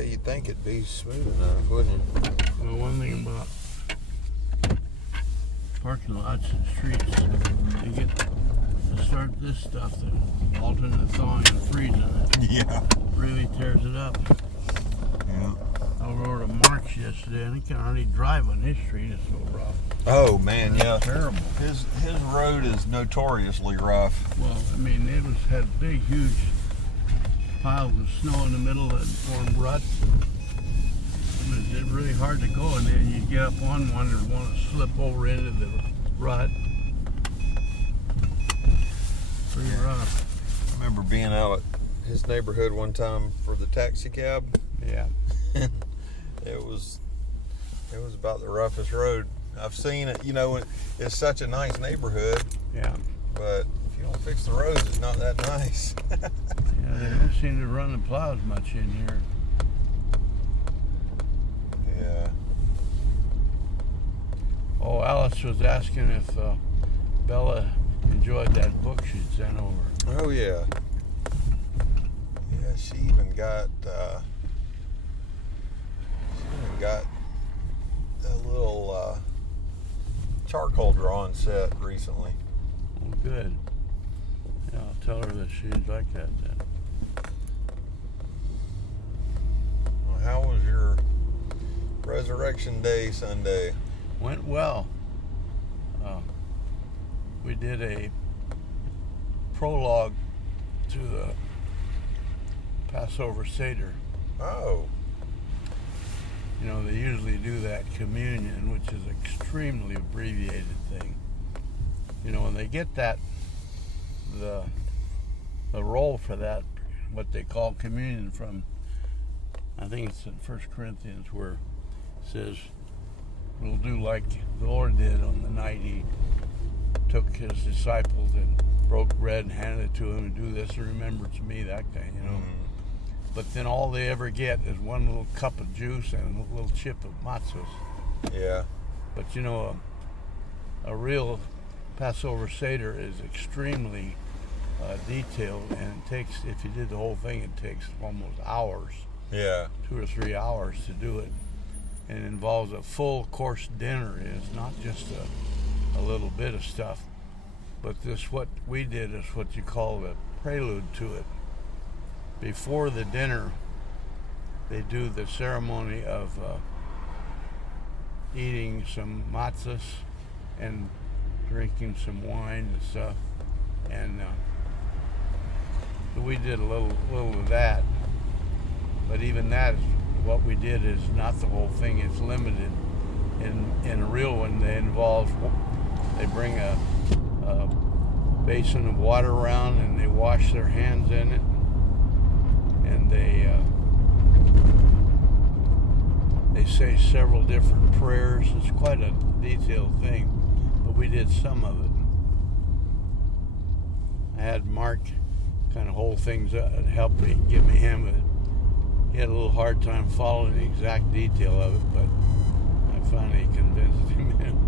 Yeah, you'd think it'd be smooth enough, wouldn't you? Well, one thing about parking lots and streets, you get to start this stuff, the alternate thawing and freezing it. Yeah. Really tears it up. Yeah. I rode a March yesterday, and I can hardly drive on this street. It's so rough. Oh man, yeah. Terrible. His road is notoriously rough. Well, I mean, it had big, huge piles of snow in the middle that formed ruts. It was really hard to go, and then you get up on one and want to slip over into the rut. Pretty rough. I remember being out at his neighborhood one time for the taxi cab. Yeah. It was about the roughest road I've seen. It, you know, it's such a nice neighborhood. Yeah. But if you don't fix the roads, it's not that nice. Yeah, they don't seem to run the plows much in here. Yeah. Oh, Alice was asking if Bella enjoyed that book she'd sent over. Oh yeah. Yeah, she even got a little charcoal drawing set recently. Oh, good. Yeah, I'll tell her that she'd like that then. Well, how was your Resurrection Day Sunday? Went well. We did a prologue to the Passover Seder. Oh. You know, they usually do that communion, which is an extremely abbreviated thing. You know, when they get that, the roll for that, what they call communion from, I think it's in 1 Corinthians, where it says, we'll do like the Lord did on the night he took his disciples and broke bread and handed it to him, and do this in remembrance of me, that kind, you know. But then all they ever get is one little cup of juice and a little chip of matzahs. Yeah. But you know, a real Passover Seder is extremely detailed, and it takes, if you did the whole thing, it takes almost hours. Yeah. 2 or 3 hours to do it. And it involves a full course dinner. It's not just a little bit of stuff. But this, what we did, is what you call the prelude to it. Before the dinner, they do the ceremony of eating some matzahs and drinking some wine and stuff. And so we did a little of that. But even that, what we did is not the whole thing. It's limited. In a real one, they bring a basin of water around, and they wash their hands in it, and they say several different prayers. It's quite a detailed thing, but we did some of it. I had Mark kind of hold things up and help me, give me him a. He had a little hard time following the exact detail of it, but I finally convinced him.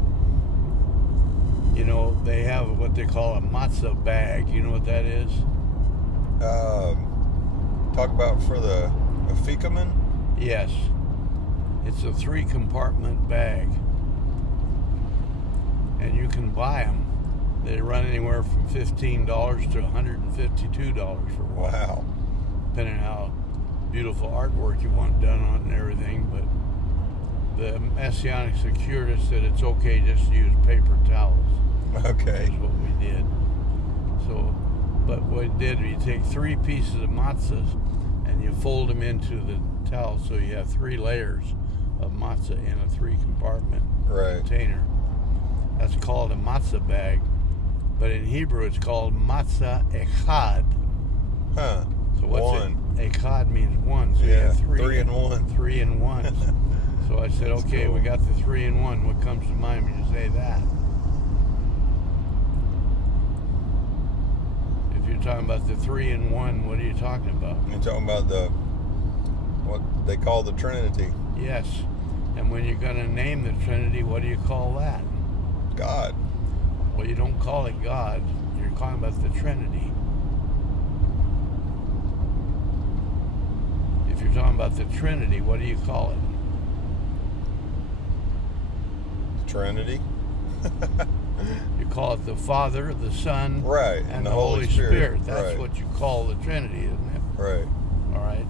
You know, they have what they call a matzah bag. You know what that is? Talk about for the afikoman? Yes. It's a 3-compartment bag. And you can buy them. They run anywhere from $15 to $152 for one. Wow. Depending on how beautiful artwork you want done on it and everything, but the Messianic Security said it's okay just to use paper towels. Okay. Which is what we did. So, but what we did, you take 3 pieces of matzahs and you fold them into the towel, so you have 3 layers of matzah in a 3-compartment container. That's called a matzah bag, but in Hebrew it's called matzah echad. Huh. So what's one? Echad means one. So yeah, you have 3 in 1. 3 in 1. So I said, okay, cool. We got the 3 in 1. What comes to mind when you say that? If you're talking about the 3 in 1, what are you talking about? You're talking about what they call the Trinity. Yes. And when you're going to name the Trinity, what do you call that? God. Well, you don't call it God. You're talking about the Trinity. If you're talking about the Trinity, what do you call it? Trinity. You call it the Father, the Son, Right, and the Holy Spirit. That's right. what you call the Trinity, isn't it? Right. All right.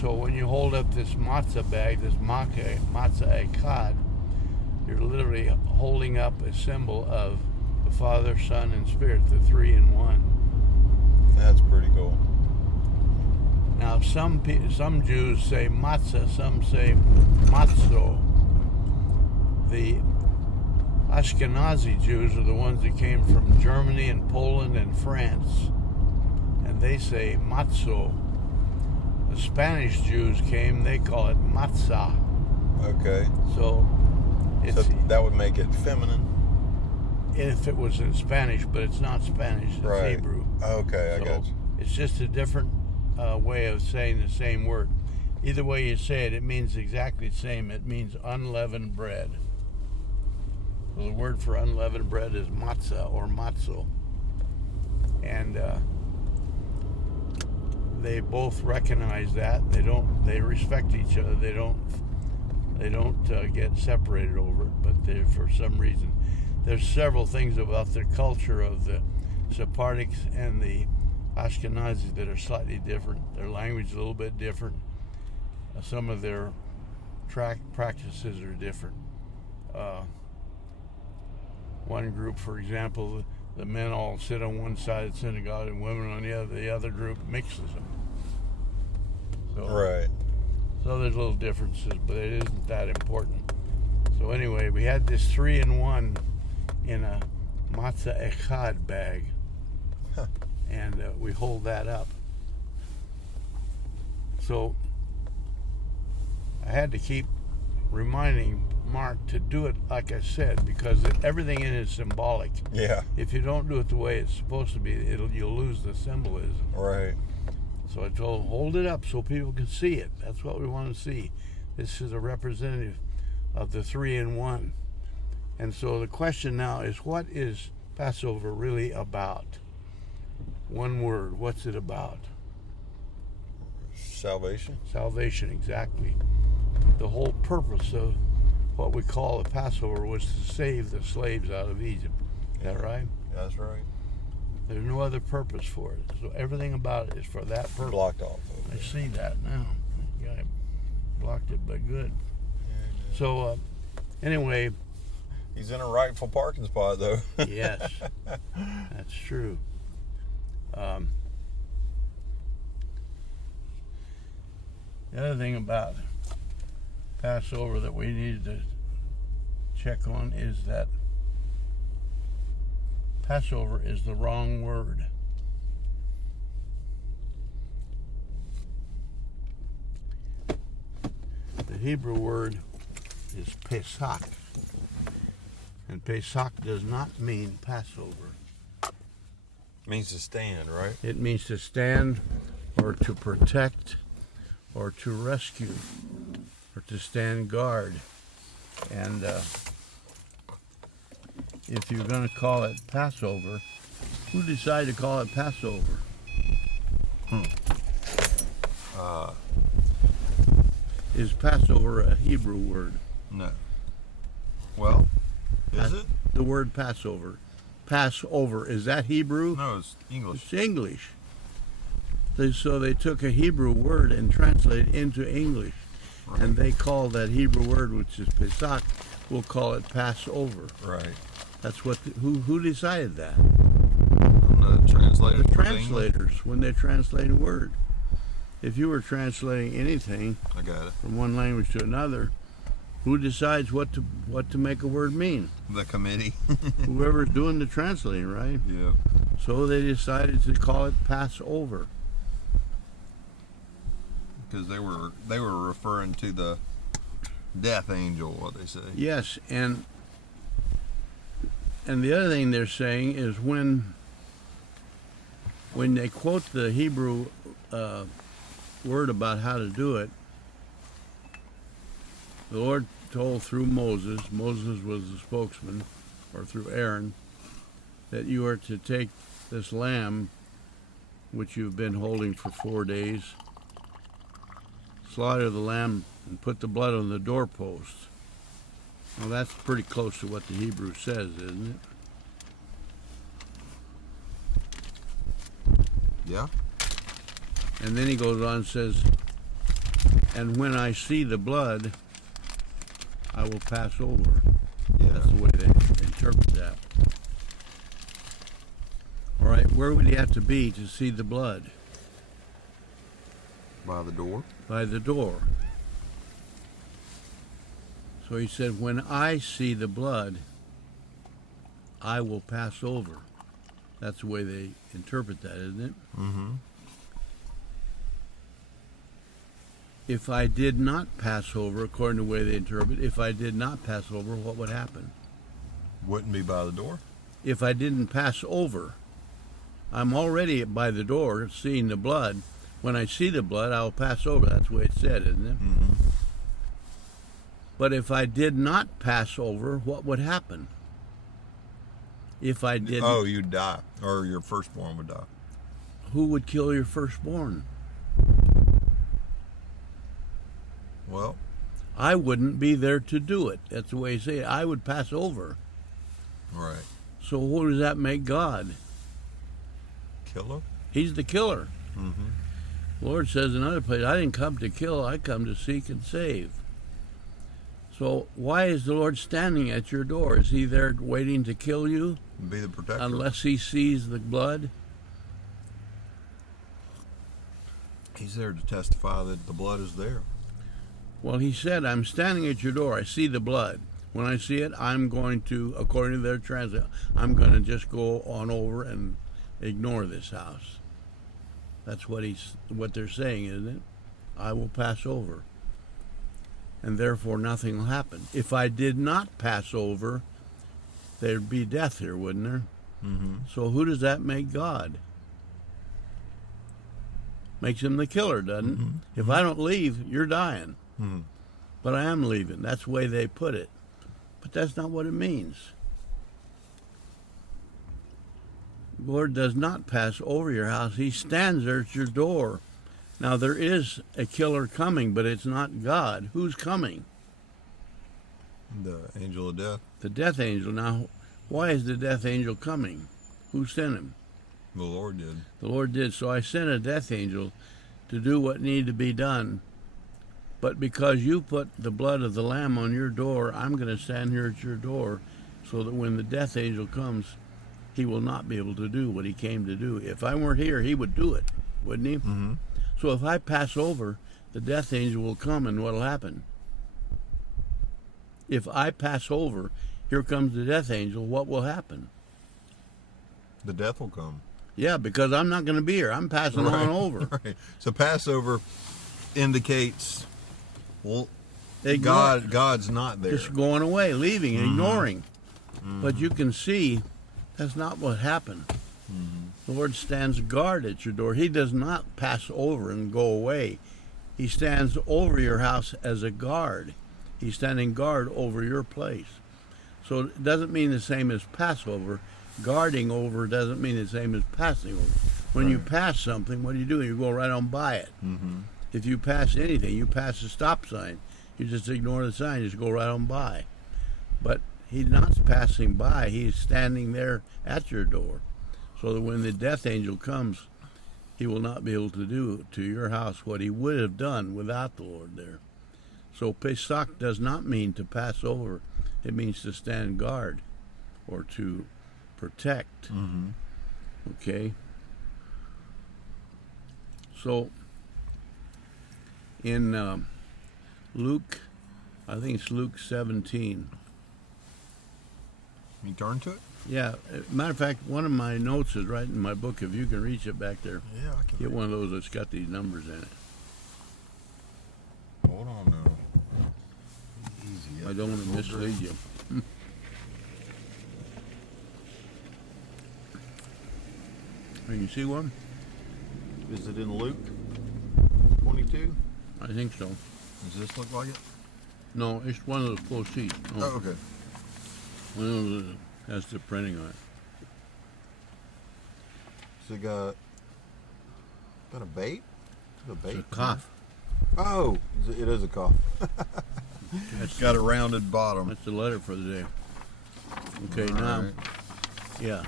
So when you hold up this matzah bag, this matzah echad, you're literally holding up a symbol of the Father, Son, and Spirit, the three in one. That's pretty cool. Now, some Jews say matzah, some say matzo. The Ashkenazi Jews are the ones that came from Germany and Poland and France, and they say matzo. The Spanish Jews came, they call it matzah. Okay. So that would make it feminine. If it was in Spanish, but it's not Spanish, it's Right. Hebrew. Okay, I got you. It's just a different way of saying the same word. Either way you say it, it means exactly the same. It means unleavened bread. So the word for unleavened bread is matzah or matzo. And they both recognize that. They respect each other. They don't get separated over it, but for some reason, there's several things about the culture of the Sephardics and the Ashkenazis that are slightly different. Their language is a little bit different. Some of their practices are different. One group, for example, the men all sit on one side of the synagogue and women on the other. The other group mixes them. Right. So there's little differences, but it isn't that important. So anyway, we had this 3-in-1 in a matzah echad bag, and we hold that up. So I had to keep reminding Mark to do it like I said, because everything in it is symbolic. Yeah. If you don't do it the way it's supposed to be, you'll lose the symbolism. Right. So I told him, hold it up so people can see it. That's what we want to see. This is a representative of the 3-in-1. And so the question now is, what is Passover really about? One word, what's it about? Salvation. Salvation, exactly. The whole purpose of what we call the Passover was to save the slaves out of Egypt. Is that right? That's right. There's no other purpose for it. So everything about it is for that purpose. Blocked off. I see that now. The guy blocked it, but good. Yeah. So, anyway. He's in a rightful parking spot, though. Yes, that's true. The other thing about Passover that we needed to check on is that Passover is the wrong word. The Hebrew word is Pesach. And Pesach does not mean Passover. It means to stand, right? It means to stand or to protect or to rescue or to stand guard. And if you're going to call it Passover, who decided to call it Passover? Is Passover a Hebrew word? No. Well, is it? The word Passover. Passover, is that Hebrew? No, it's English. It's English. So they took a Hebrew word and translated it into English. Right. And they call that Hebrew word, which is Pesach, we'll call it Passover. Right. That's what, who decided that? The translators. The translators, when they translate a word. If you were translating anything I got it. from one language to another, who decides what to make a word mean? The committee. Whoever's doing the translating, right? Yeah. So they decided to call it Passover. Because they were referring to the death angel, what they say. Yes, and the other thing they're saying is when they quote the Hebrew word about how to do it, the Lord told through Moses was the spokesman, or through Aaron, that you are to take this lamb, which you've been holding for 4 days, slaughter the lamb and put the blood on the doorposts. Well, that's pretty close to what the Hebrew says, isn't it? Yeah. And then he goes on and says, and when I see the blood, I will pass over. Yeah. That's the way they interpret that. All right, where would he have to be to see the blood? By the door. By the door. So he said, when I see the blood, I will pass over. That's the way they interpret that, isn't it? Mm-hmm. If I did not pass over, according to the way they interpret, if I did not pass over, what would happen? Wouldn't be by the door. If I didn't pass over, I'm already by the door seeing the blood. When I see the blood, I'll pass over. That's the way it said, isn't it? Mm-hmm. But if I did not pass over, what would happen? If I did, Oh, you'd die, or your firstborn would die. who would kill your firstborn? Well, I wouldn't be there to do it. That's the way he say it. I would pass over. right. So what does that make God? Killer. He's the killer. Mm-hmm. The Lord says in another place, I didn't come to kill, I come to seek and save. So why is the Lord standing at your door? Is he there waiting to kill you Be the protector. unless he sees the blood? He's there to testify that the blood is there. Well, he said, I'm standing at your door. I see the blood. When I see it, I'm going to, according to their translation, I'm going to just go on over and ignore this house. That's what they're saying, isn't it? I will pass over. And therefore nothing will happen. If I did not pass over, there'd be death here, wouldn't there? Mm-hmm. So who does that make God? Makes him the killer, doesn't it? Mm-hmm. If I don't leave, you're dying. Mm-hmm. But I am leaving. That's the way they put it. But that's not what it means. The Lord does not pass over your house. He stands there at your door. Now, there is a killer coming, but it's not God. Who's coming? The angel of death. The death angel. Now, why is the death angel coming? Who sent him? The Lord did. The Lord did. So I sent a death angel to do what needed to be done. But because you put the blood of the lamb on your door, I'm going to stand here at your door so that when the death angel comes, he will not be able to do what he came to do. If I weren't here, he would do it, wouldn't he? Mm-hmm. So if I pass over, the death angel will come, and what'll happen? If I pass over, here comes the death angel, what will happen? The death will come. Yeah, because I'm not going to be here. I'm passing on over. Right. So Passover indicates, well, Ignore- God's not there. Just going away, leaving, Mm-hmm. ignoring. Mm-hmm. But you can see that's not what happened. Mm-hmm. The Lord stands guard at your door. He does not pass over and go away. He stands over your house as a guard. He's standing guard over your place. So it doesn't mean the same as Passover. Guarding over doesn't mean the same as passing over. When you Right. pass something, what do? You go right on by it. Mm-hmm. If you pass anything, you pass a stop sign. You just ignore the sign, just go right on by. But he's not passing by. He's standing there at your door. So that when the death angel comes, he will not be able to do to your house what he would have done without the Lord there. So Pesach does not mean to pass over. It means to stand guard or to protect. Mm-hmm. Okay? So in Luke, I think it's Luke 17. You turn to it? Yeah, matter of fact, one of my notes is right in my book. If you can reach it back there, Yeah, I can. get one of those that's got these numbers in it. Hold on now. Easy. I don't want to mislead you. Can you see one? Is it in Luke 22? I think so. Does this look like it? No, it's one of those full sheets. No, Oh, okay. one of those that has the printing on it. So you got a bait? A bait? It's a Kaph. Oh, it is a Kaph. That's Got a rounded bottom. That's the letter for the day. Okay, All now, right. yeah,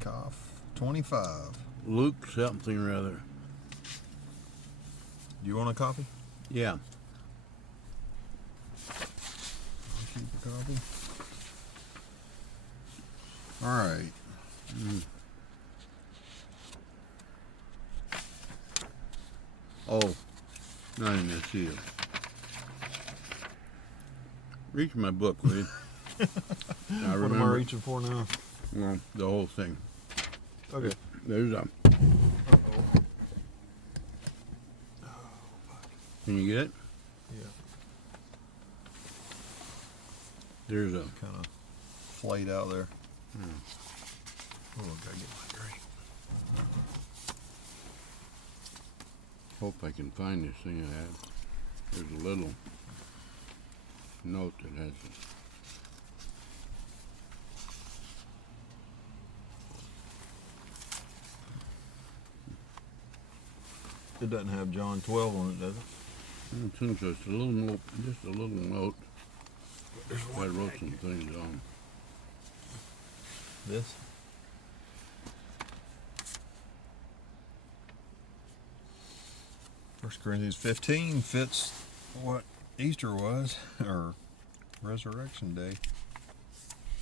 Kaph 25. Luke something or other. Do you want a copy? Yeah. I'll keep a copy. All right. Oh, not in this here. Reach my book, will you? I What am I remember reaching for now? well, the whole thing. Okay. There's a. Uh-oh. Can you get it? Yeah. There's a. Kind of flayed out there. Oh, I gotta get my drink. Hope I can find this thing I had. There's a little note that has it. It doesn't have John 12 on it, does it? I don't think so. It's a little note, just a little note. There's I wrote some things on. This? First Corinthians 15 fits what Easter was, or Resurrection Day.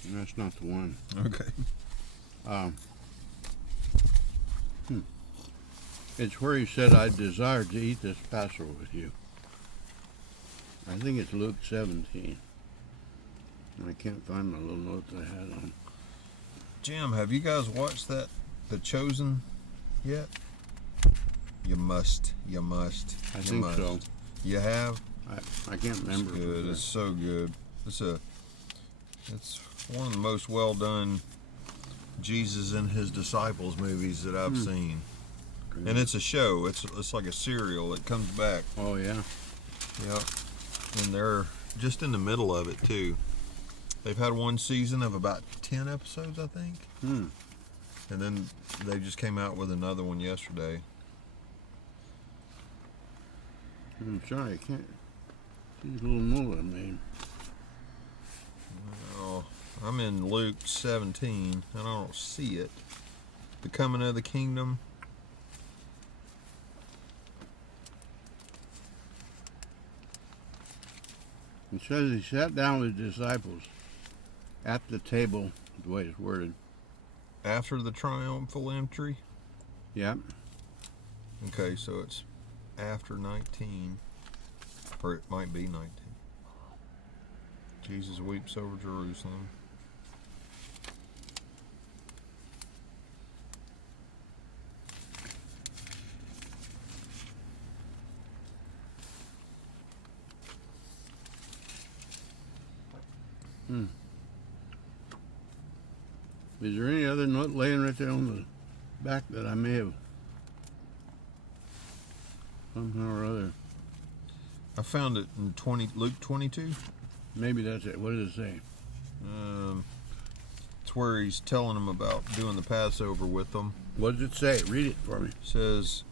And that's not the one. Okay. It's where he said, I desire to eat this Passover with you. I think it's Luke 17. I can't find my little note that I had on. Jim, have you guys watched that, The Chosen, yet? You must. I think so. You have? I can't remember. It's good. It's so good. It's one of the most well done Jesus and his disciples movies that I've seen. And it's a show. It's like a serial. It comes back. Oh, yeah. Yep. And they're just in the middle of it too. They've had one season of about 10 episodes, I think. And then they just came out with another one yesterday. I'm sorry, I can't see the little note I made. Oh, I'm in Luke 17, and I don't see it. The coming of the kingdom. It says he sat down with his disciples at the table, the way it's worded. After the triumphal entry. Yeah. Okay, so it's after 19, or it might be 19. Jesus weeps over Jerusalem. Is there any other note laying right there on the back that I may have somehow or other? I found it in Luke 22. Maybe that's it. What does it say? It's where he's telling them about doing the Passover with them. What does it say? Read it for me. It says,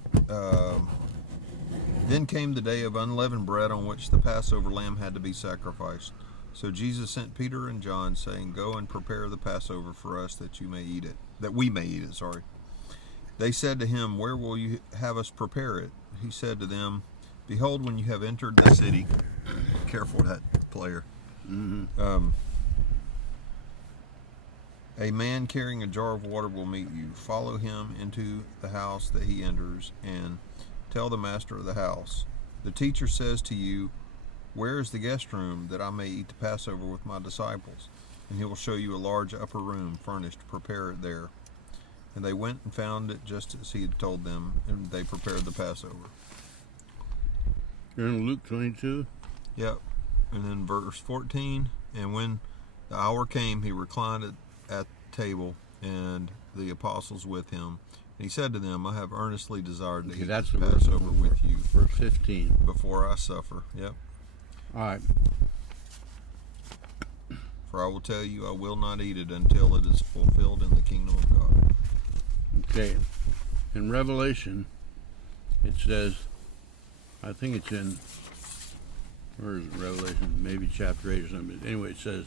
then came the day of unleavened bread on which the Passover lamb had to be sacrificed. So Jesus sent Peter and John, saying, go and prepare the Passover for us that we may eat it. Sorry. They said to him, where will you have us prepare it? He said to them, behold, when you have entered the city, careful with that player. A man carrying a jar of water will meet you. Follow him into the house that he enters, and tell the master of the house, the teacher says to you, where is the guest room that I may eat the Passover with my disciples? And he will show you a large upper room furnished. Prepare it there. And they went and found it just as he had told them, and they prepared the Passover. You're in Luke 22? Yep. And then verse 14, and when the hour came, he reclined at table, and the apostles with him. And he said to them, I have earnestly desired to eat that's the the verse Passover with you Verse 15. before I suffer. Yep. All right. For I will tell you, I will not eat it until it is fulfilled in the kingdom of God. Okay. In Revelation, it says, I think it's in, where is it, Revelation? Maybe chapter 8 or something. Anyway, it says,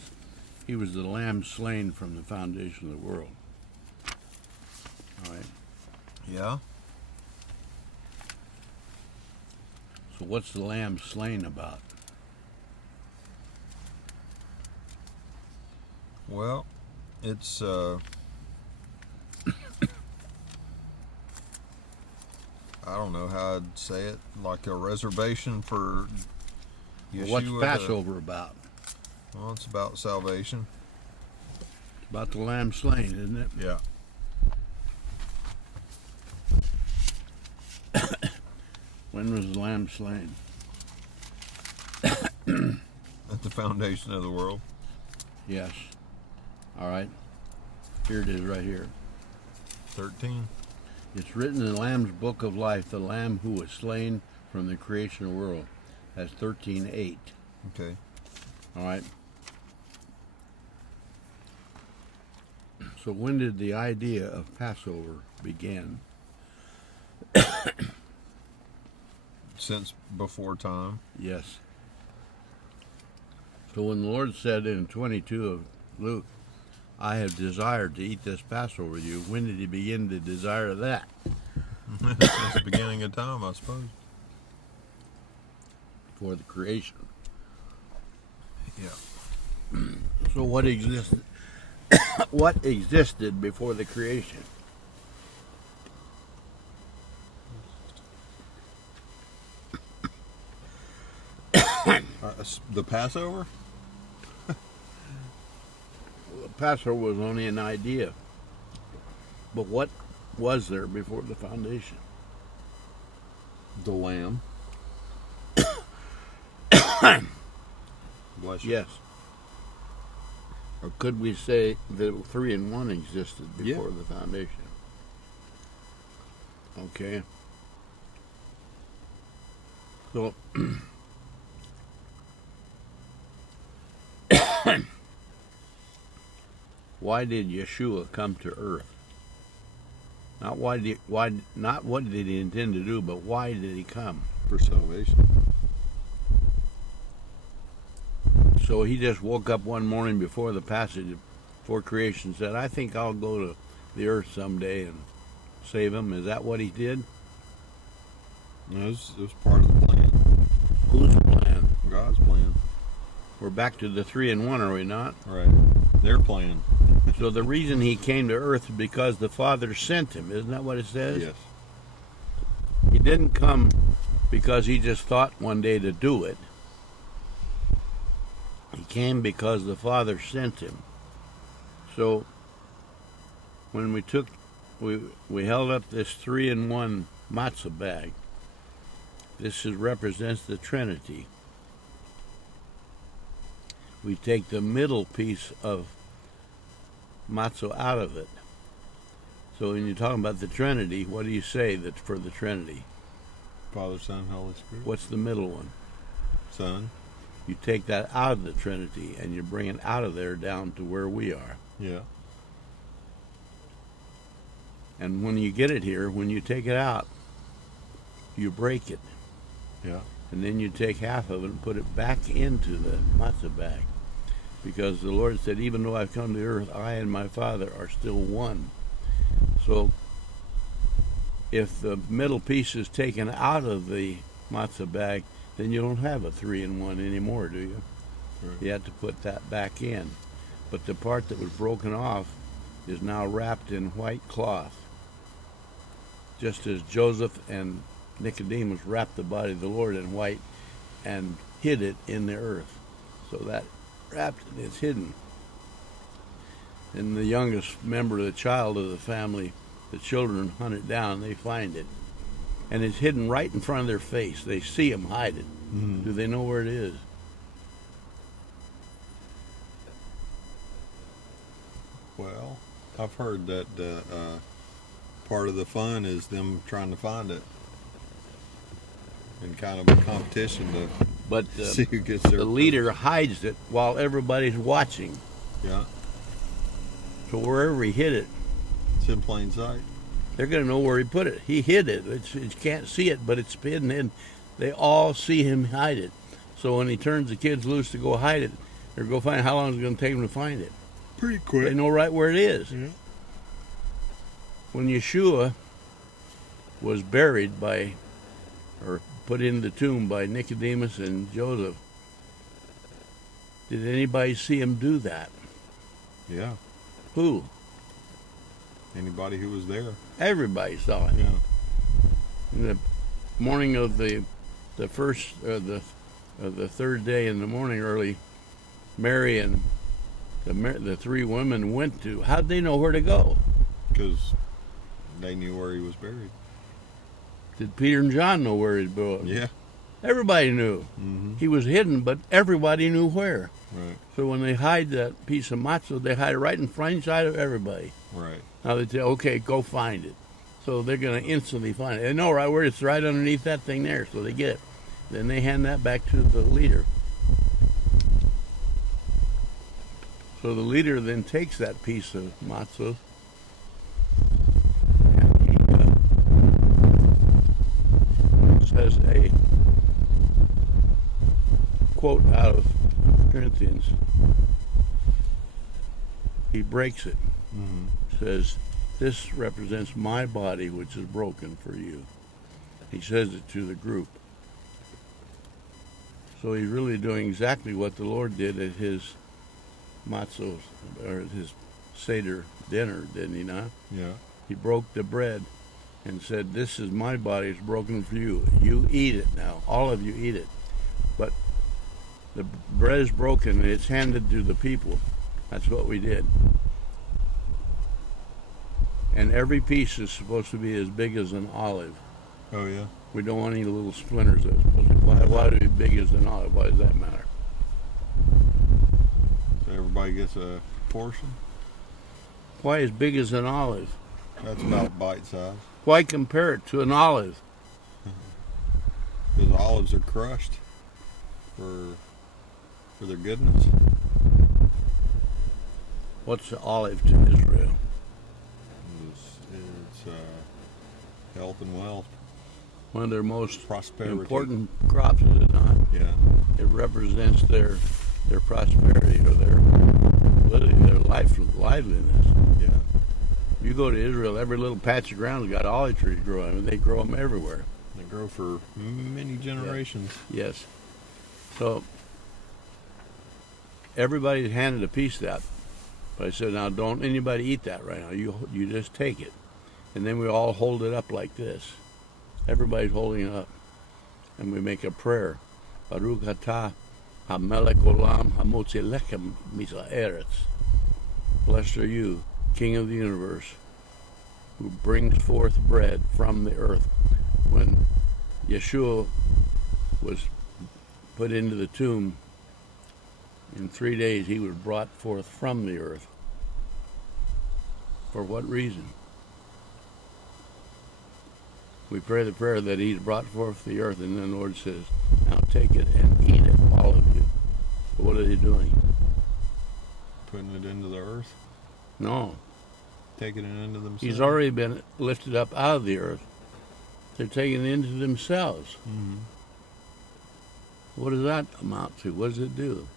he was the lamb slain from the foundation of the world. All right. Yeah. So what's the lamb slain about? Well, it's I don't know how I'd say it, like a reservation for Yeshua. What's Passover about? Well, it's about salvation. It's about the lamb slain, isn't it? Yeah. When was the lamb slain? At the foundation of the world. Yes. All right. Here it is right here. 13. It's written in the Lamb's Book of Life, the Lamb who was slain from the creation of the world. That's 13:8. Okay. All right. So when did the idea of Passover begin? Since before time. Yes. So when the Lord said in 22 of Luke, I have desired to eat this Passover with you, when did he begin to desire that? Since the beginning of time, I suppose. For the creation. Yeah. So what existed? What existed before the creation? The Passover? Passover was only an idea. But what was there before the foundation? The Lamb. Bless you. Yes. Or could we say that 3 in 1 existed before the foundation? Okay. So why did Yeshua come to earth? Not not what did he intend to do, but why did he come? For salvation. So he just woke up one morning before the passage, before creation, said, I think I'll go to the earth someday and save him. Is that what he did? No, it was part of the plan. Whose plan? God's plan. We're back to the 3 in 1, are we not? Right. Their plan. So the reason he came to earth is because the Father sent him. Isn't that what it says? Yes. He didn't come because he just thought one day to do it. He came because the Father sent him. So when we held up this 3 in 1 matzah bag, this represents the Trinity. We take the middle piece of matzah out of it. So when you're talking about the Trinity, what do you say that for the Trinity? Father, Son, Holy Spirit. What's the middle one? Son. You take that out of the Trinity and you bring it out of there down to where we are. Yeah. And when you get it here, when you take it out, you break it. Yeah. And then you take half of it and put it back into the matzah bag. Because the Lord said, even though I've come to earth, I and my Father are still one. So if the middle piece is taken out of the matzah bag, then you don't have a 3 in 1 anymore, do you? Right. You have to put that back in. But the part that was broken off is now wrapped in white cloth. Just as Joseph and Nicodemus wrapped the body of the Lord in white and hid it in the earth. So that wrapped it is hidden. And the youngest member of the child of the family, the children hunt it down, they find it. And it's hidden right in front of their face. They see him hide it. Mm-hmm. Do they know where it is? Well, I've heard that part of the fun is them trying to find it. And kind of a competition But to see who gets there. the leader hides it while everybody's watching. Yeah. So wherever he hid it, It's in plain sight. they're going to know where he put it. He hid it. You can't see it, but it's hidden in they all see him hide it. So when he turns the kids loose to go hide it, or go find it, how long is it going to take them to find it? Pretty quick. They know right where it is. Yeah. When Yeshua was buried by, or put in the tomb by Nicodemus and Joseph, did anybody see him do that? Yeah. Who? Anybody who was there. Everybody saw it. Yeah. In the morning of the third day in the morning early, Mary and the three women went to. How'd they know where to go? Because they knew where he was buried. Did Peter and John know where he'd buried? Yeah. Everybody knew. Mm-hmm. He was hidden, but everybody knew where. Right. So when they hide that piece of matzah, they hide it right in front sight of everybody. Right. Now they say, okay, go find it. So they're going to instantly find it. They know right where it's, right underneath that thing there, so they get it. Then they hand that back to the leader. So the leader then takes that piece of matzah and he says a quote out of Corinthians. He breaks it. Mm-hmm. Says, "This represents my body, which is broken for you." He says it to the group. So he's really doing exactly what the Lord did at his matzos, or at his Seder dinner, didn't he not? Yeah. He broke the bread and said, "This is my body, it's broken for you. You eat it now. All of you eat it." But the bread is broken and it's handed to the people. That's what we did. And every piece is supposed to be as big as an olive. Oh, yeah. We don't want any little splinters. Why do it be big as an olive? Why does that matter? So everybody gets a portion? Why as big as an olive? That's about bite size. Why compare it to an olive? Because olives are crushed for their goodness. What's the olive to Israel? It's health and wealth. One of their most Prosperity. important crops, is it not? Yeah. It represents their prosperity or their liveliness. Yeah. You go to Israel, every little patch of ground's got olive trees growing, and they grow them everywhere. They grow for many generations. Yes. So everybody's handed a piece of that. But I said, now don't anybody eat that right now. You just take it. And then we all hold it up like this. Everybody's holding it up. And we make a prayer. Baruch atah hamelech olam hamotzi lechem miza'eretz. Blessed are you, King of the universe, who brings forth bread from the earth. When Yeshua was put into the tomb, in 3 days he was brought forth from the earth. For what reason? We pray the prayer that he's brought forth the earth, and then the Lord says, now take it and eat it, all of you. But what are they doing? Putting it into the earth? No. Taking it into themselves? He's already been lifted up out of the earth. They're taking it into themselves. Mm-hmm. What does that amount to? What does it do?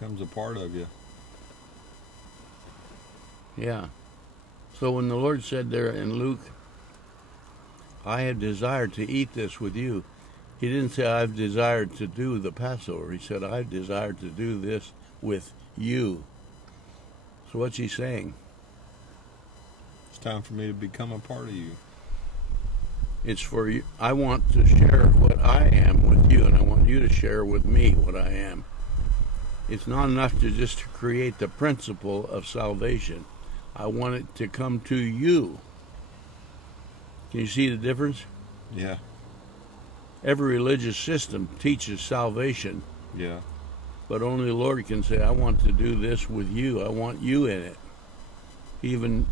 Becomes a part of you. Yeah. So when the Lord said there in Luke, I have desired to eat this with you, he didn't say I've desired to do the Passover. He said I've desired to do this with you. So what's he saying? It's time for me to become a part of you. It's for you. I want to share what I am with you, and I want you to share with me what I am. It's not enough to just create the principle of salvation. I want it to come to you. Can you see the difference? Yeah. Every religious system teaches salvation, Yeah. but only the Lord can say, I want to do this with you. I want you in it. Even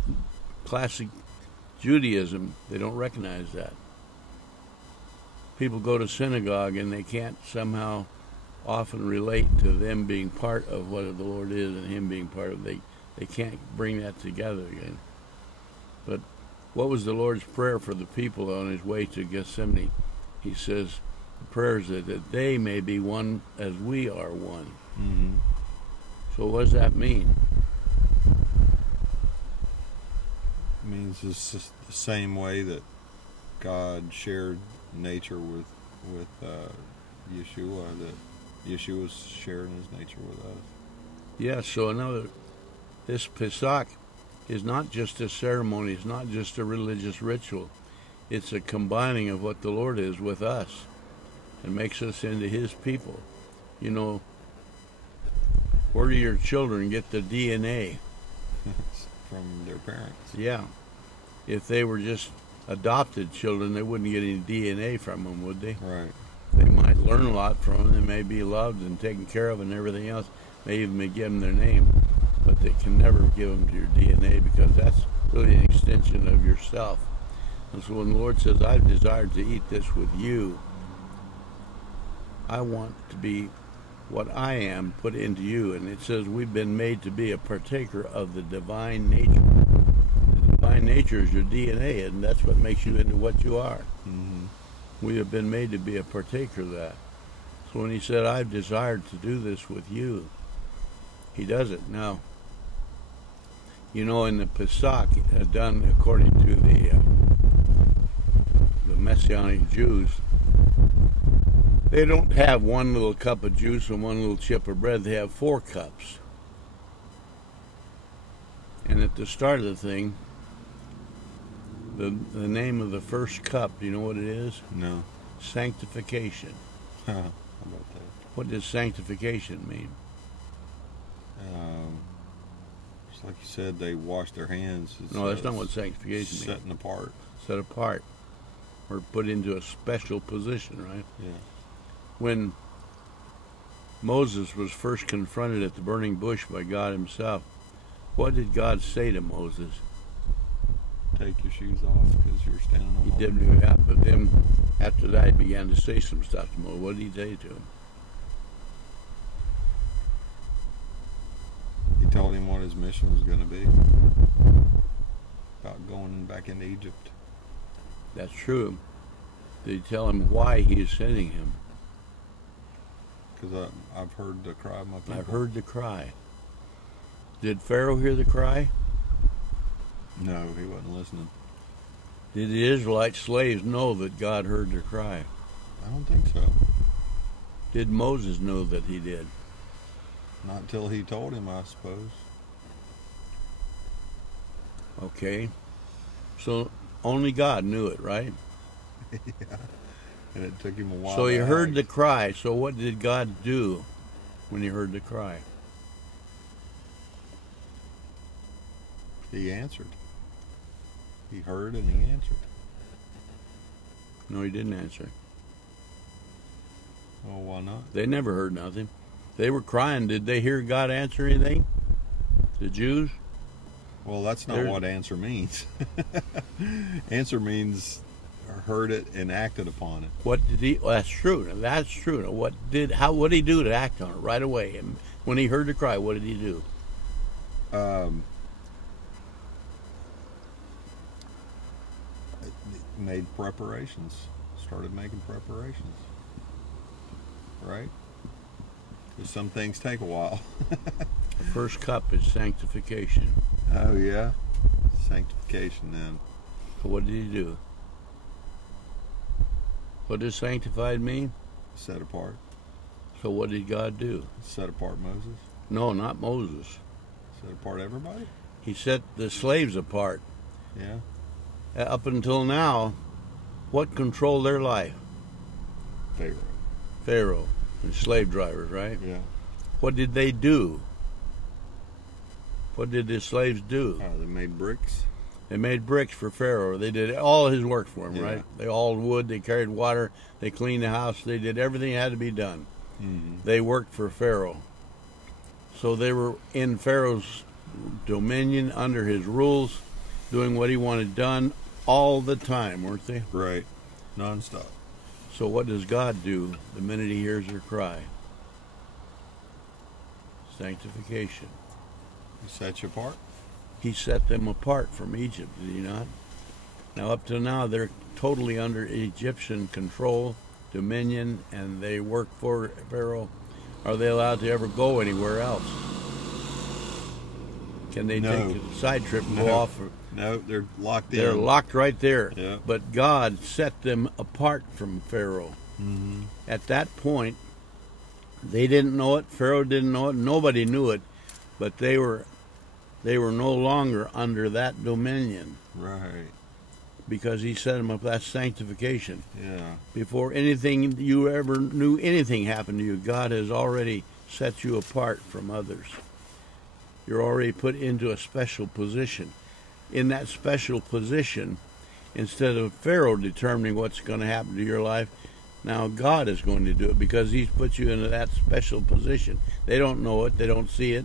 classic Judaism, they don't recognize that. People go to synagogue and they can't somehow often relate to them being part of what the Lord is and him being part of it. They can't bring that together again. But what was the Lord's prayer for the people on his way to Gethsemane? He says, the prayers that they may be one as we are one. Mm-hmm. So what does that mean? It means it's just the same way that God shared nature with Yeshua, that Yeshua's sharing his nature with us. Yeah, so this Pesach is not just a ceremony, it's not just a religious ritual. It's a combining of what the Lord is with us and makes us into his people. You know, where do your children get the DNA? From their parents. Yeah. If they were just adopted children, they wouldn't get any DNA from them, would they? Right. They might learn a lot from them. They may be loved and taken care of and everything else. They even may give them their name, but they can never give them to your DNA because that's really an extension of yourself. And so when the Lord says, I've desired to eat this with you, I want to be what I am put into you. And it says we've been made to be a partaker of the divine nature. The divine nature is your DNA, and that's what makes you into what you are. Mm-hmm. We have been made to be a partaker of that. So when he said, I've desired to do this with you, he does it. Now, you know, in the Pesach, done according to the Messianic Jews, they don't have one little cup of juice and one little chip of bread. They have 4 cups. And at the start of the thing, the name of the first cup, do you know what it is? No. Sanctification. How about that? What does sanctification mean? Just like you said, they wash their hands. No, that's not what sanctification means. Setting apart. Set apart. Or put into a special position, right? Yeah. When Moses was first confronted at the burning bush by God himself, what did God say to Moses? Take your shoes off because you're standing on He holy did ground. that, but then after that he began to say some stuff to Moses. What did he say to him? He told him what his mission was going to be. About going back into Egypt. That's true. Did he tell him why he is sending him? Because I've heard the cry of my people. I've heard the cry. Did Pharaoh hear the cry? No, he wasn't listening. Did the Israelite slaves know that God heard their cry? I don't think so. Did Moses know that he did? Not until he told him, I suppose. Okay. So only God knew it, right? Yeah. And it took him a while. So he to heard the act. cry. So what did God do when he heard the cry? He answered. He heard and he answered. No, he didn't answer. Oh, why not? They never heard nothing. They were crying. Did they hear God answer anything? The Jews? Well, that's not There's- what answer means. Answer means heard it and acted upon it. What did he? Well, that's true. That's true. Now, what did he do to act on it right away? And when he heard the cry, what did he do? Made preparations. Started making preparations. Right? 'Cause some things take a while. The first cup is sanctification. Oh, yeah. Sanctification then. So what did he do? What does sanctified mean? Set apart. So what did God do? Set apart Moses. No, not Moses. Set apart everybody. He set the slaves apart. Yeah. Up until now, what controlled their life? Pharaoh. Pharaoh and slave drivers, right? Yeah. What did they do? What did the slaves do? Oh, they made bricks. They made bricks for Pharaoh. They did all his work for him, Yeah. right? They hauled wood, they carried water, they cleaned the house, they did everything that had to be done. Mm-hmm. They worked for Pharaoh. So they were in Pharaoh's dominion, under his rules, doing what he wanted done all the time, weren't they? Right. Non-stop. So what does God do the minute he hears their cry? Sanctification. He set you apart. He set them apart from Egypt, did he not? Now, up to now, they're totally under Egyptian control, dominion, and they work for Pharaoh. Are they allowed to ever go anywhere else? Can they No. take a side trip and No. go off? No, they're locked in. They're locked right there. Yeah. But God set them apart from Pharaoh. Mm-hmm. At that point, they didn't know it. Pharaoh didn't know it. Nobody knew it. But they were no longer under that dominion Right. because he set them up. That's sanctification. Yeah. Before anything you ever knew anything happened to you, God has already set you apart from others. You're already put into a special position. In that special position, instead of Pharaoh determining what's going to happen to your life, now God is going to do it because he's put you into that special position. They don't know it. They don't see it.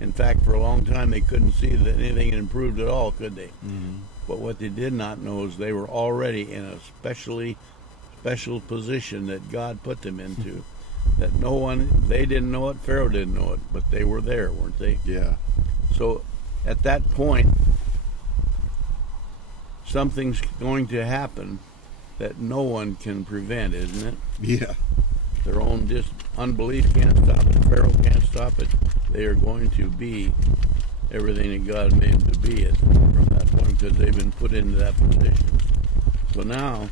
In fact, for a long time, they couldn't see that anything had improved at all, could they? Mm-hmm. But what they did not know is they were already in a special position that God put them into. That they didn't know it, Pharaoh didn't know it, but they were there, weren't they? Yeah. So at that point, something's going to happen that no one can prevent, isn't it? Yeah. Their own unbelief can't stop it. Pharaoh can't stop it. They are going to be everything that God made them to be from that point because they've been put into that position. So now,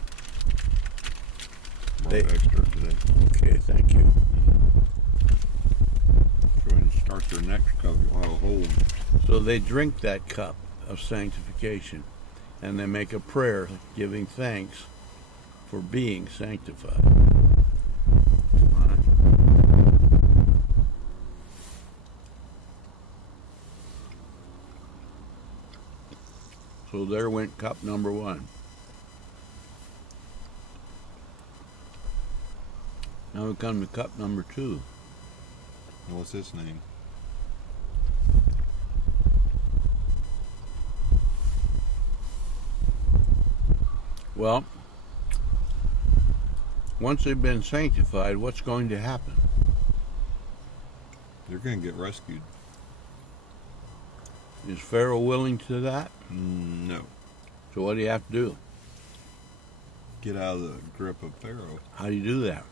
More extra today. okay, thank you. Go ahead and start their next cup while hold. So they drink that cup of sanctification and they make a prayer giving thanks for being sanctified. So there went cup number one. Now we come to cup number two. What's his name? Well, once they've been sanctified, what's going to happen? They're going to get rescued. Is Pharaoh willing to that? No. So what do you have to do? Get out of the grip of Pharaoh. How do you do that?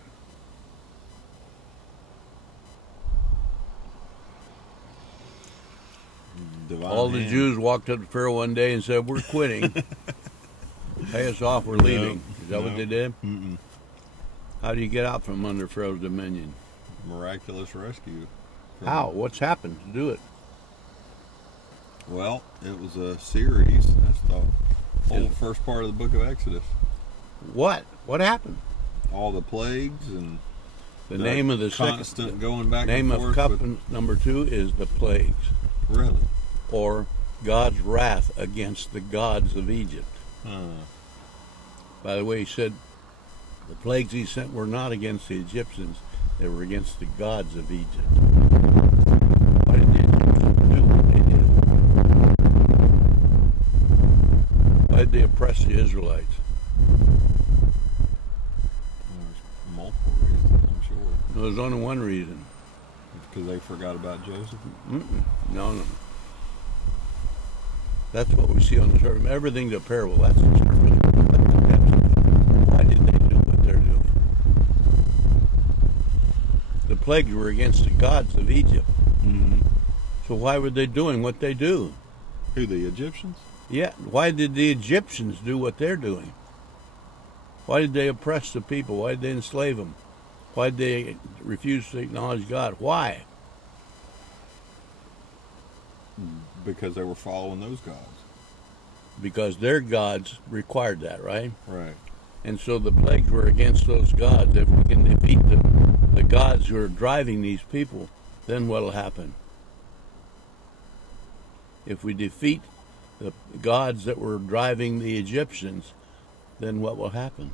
Divine All the hand. Jews walked up to Pharaoh one day and said, "We're quitting. Pay us off, we're leaving." Is that what they did? Mm-mm. How do you get out from under Pharaoh's dominion? Miraculous rescue. How? What's happened to do it? Well, it was a series. That's the whole first part of the book of Exodus. What? What happened? All the plagues and The name of the constant going back name and of forth. cup with- number two is the plagues, Really? or God's wrath against the gods of Egypt. By the way, he said the plagues he sent were not against the Egyptians, they were against the gods of Egypt. Why did the Egyptians do what they did? Why did they oppress the Israelites? There's multiple reasons, I'm sure. There's only one reason. Because they forgot about Joseph. No. That's what we see on the sermon. Everything's a parable. That's the sermon. Why did they do what they're doing? The plagues were against the gods of Egypt. Mm-hmm. So why were they doing what they do? Who, the Egyptians? Yeah, why did the Egyptians do what they're doing? Why did they oppress the people? Why did they enslave them? Why did they refuse to acknowledge God? Why? Because they were following those gods. Because their gods required that, right? Right. And so the plagues were against those gods. If we can defeat the gods who are driving these people, then what will happen? If we defeat the gods that were driving the Egyptians, then what will happen?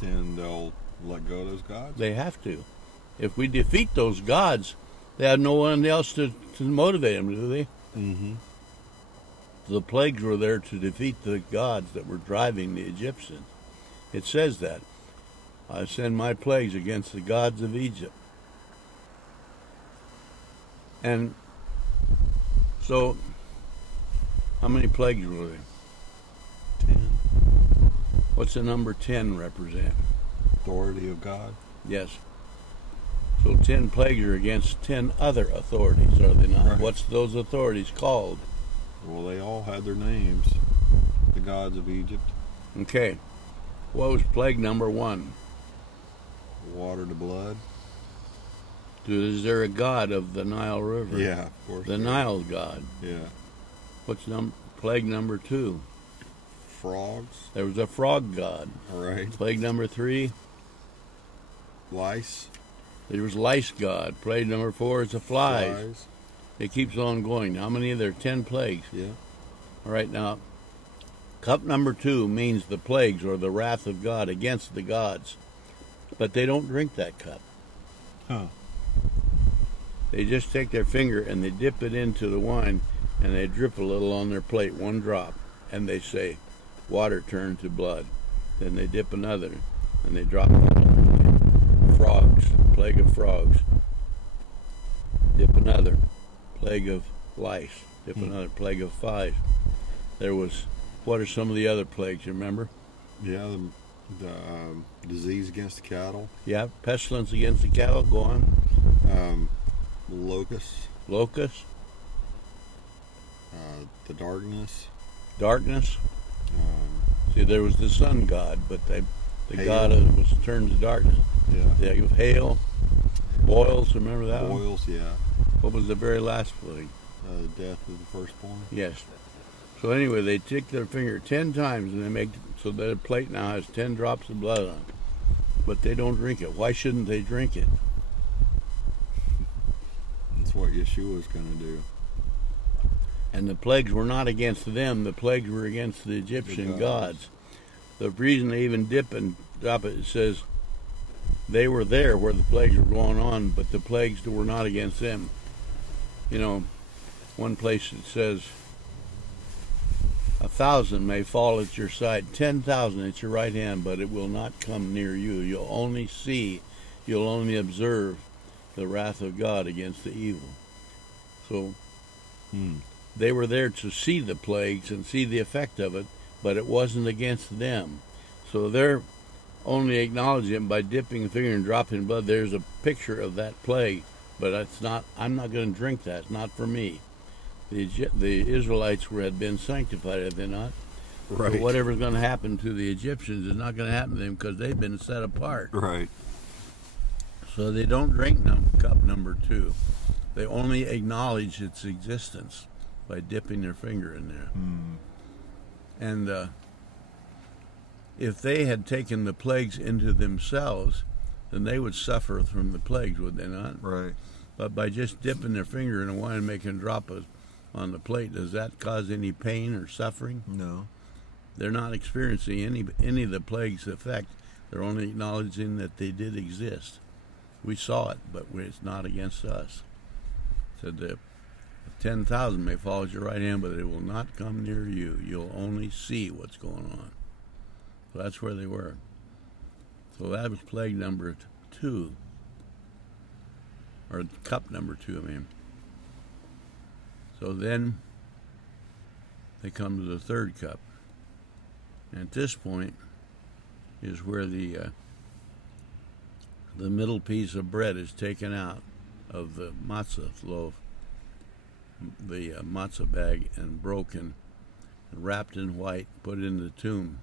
Then they'll let go of those gods? They have to. If we defeat those gods, they have no one else to motivate them, do they? Mm-hmm. The plagues were there to defeat the gods that were driving the Egyptians. It says that. I send my plagues against the gods of Egypt. And so How many plagues were there? 10. What's the number 10 represent? Authority of God. Yes. So 10 plagues are against 10 other authorities, are they not? Right. What's those authorities called? Well, they all had their names. The gods of Egypt. Okay. What was plague number 1? Water to blood. Is there a god of the Nile River? Yeah, of course. The Nile god. Yeah. What's plague number 2? Frogs. There was a frog god. All right. Plague number 3? Lice. There was lice god. Plague number 4 is the flies. It keeps on going. How many are there? 10 plagues. Yeah. All right, now, cup number 2 means the plagues or the wrath of God against the gods. But they don't drink that cup. Huh. They just take their finger and they dip it into the wine and they drip a little on their plate, 1 drop, and they say, water turned to blood. Then they dip another and they drop another. Frogs, plague of frogs. Dip another, plague of lice. Dip another, plague of flies. There was, what are some of the other plagues, you remember? Yeah, the disease against the cattle. Yeah, pestilence against the cattle, go on. Locusts. Locusts, The darkness. darkness. Um, See, there was the sun god, but the Hail. god was turned to darkness. yeah. Yeah, hail, boils, remember that one? Boils. Yeah. What was the very last plague? Death of the firstborn. Yes. So anyway, they tick their finger 10 times and they make, so their plate now has 10 drops of blood on it. But they don't drink it. Why shouldn't they drink it? That's what Yeshua's going to do. And the plagues were not against them. The plagues were against the Egyptian gods. The reason they even dip and drop it, it says they were there where the plagues were going on, but the plagues were not against them. You know, one place it says, 1,000 may fall at your side, 10,000 at your right hand, but it will not come near you. You'll only see, you'll only observe the wrath of God against the evil. So they were there to see the plagues and see the effect of it, but it wasn't against them. So they're only acknowledging it by dipping the finger and dropping blood. There's a picture of that plague, but it's not. I'm not going to drink that. It's not for me. The Israelites had been sanctified, have they not? Right. So whatever's going to happen to the Egyptians is not going to happen to them because they've been set apart. Right. So they don't drink cup number 2. They only acknowledge its existence by dipping their finger in there. And if they had taken the plagues into themselves, then they would suffer from the plagues, would they not? Right. But by just dipping their finger in a wine and making a drop on the plate, does that cause any pain or suffering? No. They're not experiencing any of the plague's effect. They're only acknowledging that they did exist. We saw it, but it's not against us. It said that 10,000 may fall at your right hand, but it will not come near you. You'll only see what's going on. So that's where they were. So that was plague number 2. Or cup number 2, I mean. So then they come to the 3rd cup. And at this point is where the middle piece of bread is taken out of the matzah loaf, the matzah bag, and broken, and wrapped in white, put in the tomb.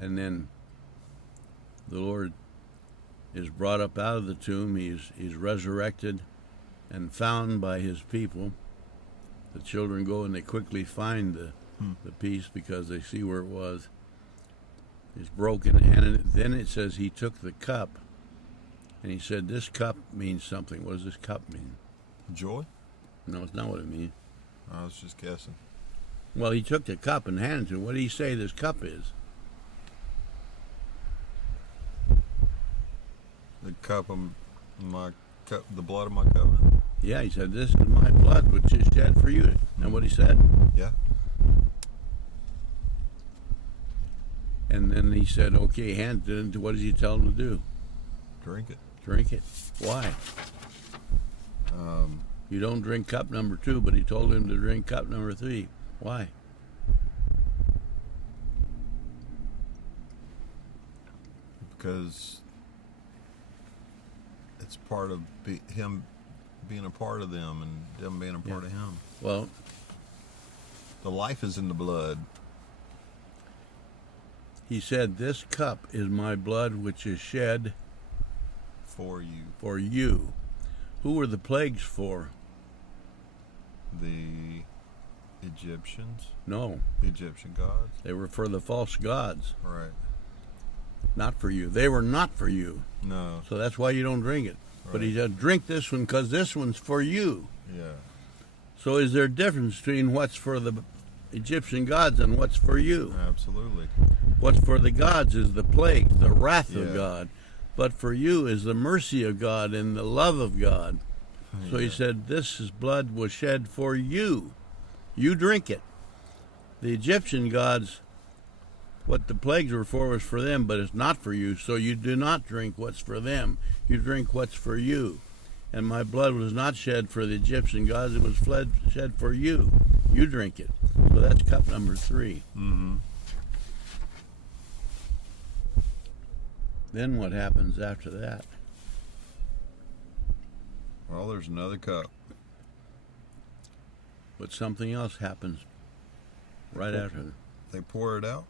And then the Lord is brought up out of the tomb. He's resurrected and found by his people. The children go and they quickly find the piece because they see where it was. It's broken, and then it says he took the cup and he said, this cup means something. What does this cup mean? Joy? No, it's not what it means. I was just guessing. Well, he took the cup and handed it to him. What did he say this cup is? The cup of my cup, the blood of my covenant. Yeah, he said, this is my blood, which is shed for you. And what he said? Yeah. And then he said, okay, hand it into, what does he tell him to do? Drink it. Drink it. Why? You don't drink cup number 2, but he told him to drink cup number 3. Why? Because it's part of him being a part of them and them being a part of him. Well, The life is in the blood. he said, "This cup is my blood which is shed For you. for you." Who were the plagues for? The Egyptians. No, The Egyptian gods. they were for the false gods, Right. not for you. They were not for you. No. So that's why you don't drink it. But he said, drink this one because this one's for you. Yeah. So is there a difference between what's for the Egyptian gods and what's for you? Absolutely. What's for the gods is the plague, the wrath of Yeah. God. But for you is the mercy of God and the love of God. So he said, this is blood was shed for you. You drink it. The Egyptian gods, what the plagues were for was for them, but it's not for you. So you do not drink what's for them. You drink what's for you. And my blood was not shed for the Egyptian gods. It was shed for you. You drink it. So that's cup number 3. Mm-hmm. Then what happens after that? Well, there's another cup. But something else happens right after. They pour it out?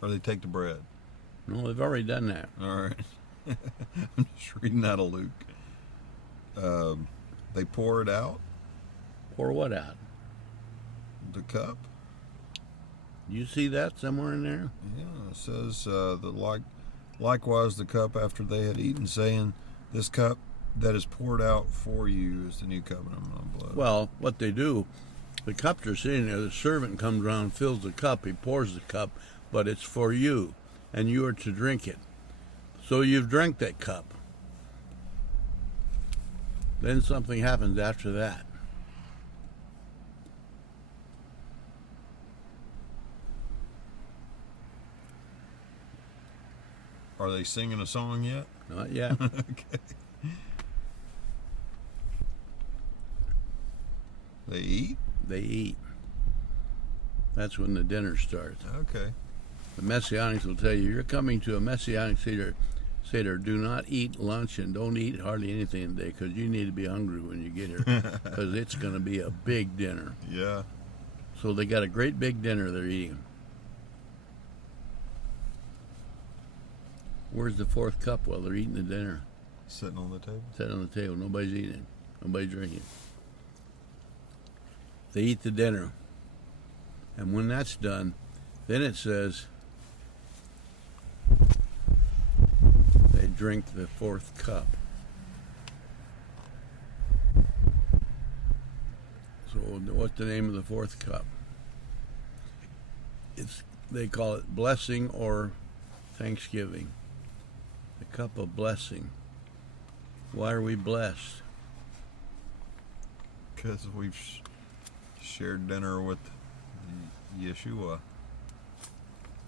Or they take the bread? No, they've already done that. All right. I'm just reading out of Luke. They pour it out, Pour what out? the cup. You see that somewhere in there? Yeah, it says likewise the cup after they had eaten, saying, "This cup that is poured out for you is the new covenant of my blood." Well, what they do, the cups are sitting there, the servant comes around, fills the cup, he pours the cup, but it's for you, and you are to drink it. So you've drank that cup. Then something happens after that. Are they singing a song yet? Not yet. Okay. They eat? They eat. That's when the dinner starts. Okay. The Messianics will tell you, you're coming to a Messianic Seder, do not eat lunch and don't eat hardly anything today because you need to be hungry when you get here because it's going to be a big dinner. Yeah. So they got a great big dinner they're eating. Where's the 4th cup while they're eating the dinner? Sitting on the table? Sitting on the table. Nobody's eating it. Nobody's drinking. They eat the dinner. And when that's done, then it says they drink the 4th cup. So what's the name of the 4th cup? They call it blessing or thanksgiving. The cup of blessing. Why are we blessed? Because we've shared dinner with Yeshua.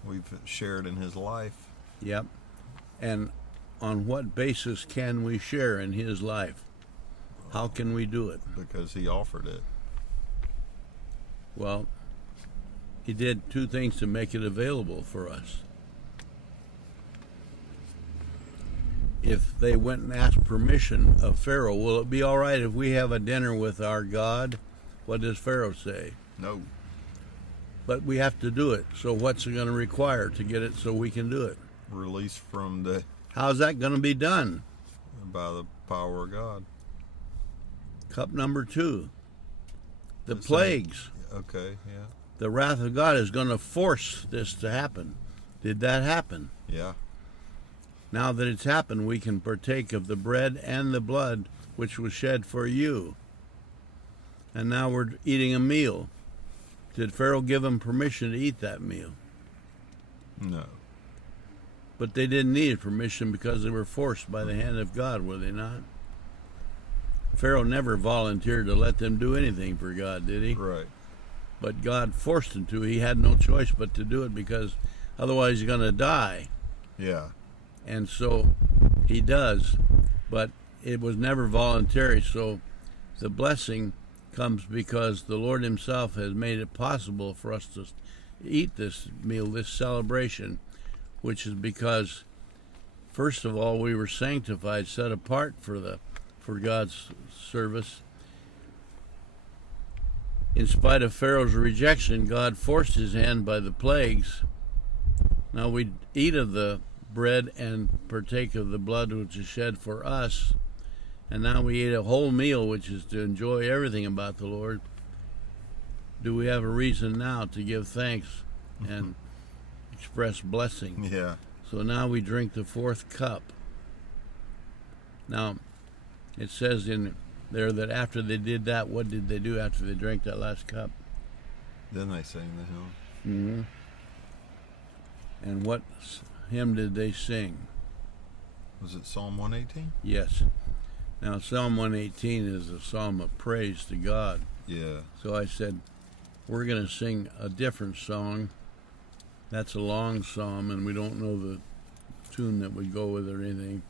We've shared in his life. Yep. And on what basis can we share in his life? How can we do it? Because he offered it. Well, he did 2 things to make it available for us. If they went and asked permission of Pharaoh, will it be all right if we have a dinner with our God? What does Pharaoh say? No. But we have to do it. So what's it going to require to get it so we can do it? Released from the How's that going to be done? by the power of God. Cup number 2. The It's plagues. Okay, yeah. The wrath of God is going to force this to happen. Did that happen? Yeah. Now that it's happened, we can partake of the bread and the blood which was shed for you. And now we're eating a meal. Did Pharaoh give them permission to eat that meal? No. But they didn't need permission because they were forced by the hand of God, were they not? Pharaoh never volunteered to let them do anything for God, did he? Right. But God forced him to. He had no choice but to do it because otherwise he's going to die. Yeah. And so he does, but it was never voluntary. So the blessing comes because the Lord himself has made it possible for us to eat this meal, this celebration, which is because, first of all, we were sanctified, set apart for God's service. In spite of Pharaoh's rejection, God forced his hand by the plagues. Now we eat of the bread and partake of the blood which is shed for us. And now we eat a whole meal, which is to enjoy everything about the Lord. Do we have a reason now to give thanks and express blessing? Yeah. So now we drink the fourth cup. Now, it says in there that after they did that, what did they do after they drank that last cup? Then they sang the hymn. And what hymn did they sing? Was it Psalm 118? Yes. Now, Psalm 118 is a psalm of praise to God. Yeah. So I said, we're going to sing a different song. That's a long psalm, and we don't know the tune that would go with it or anything.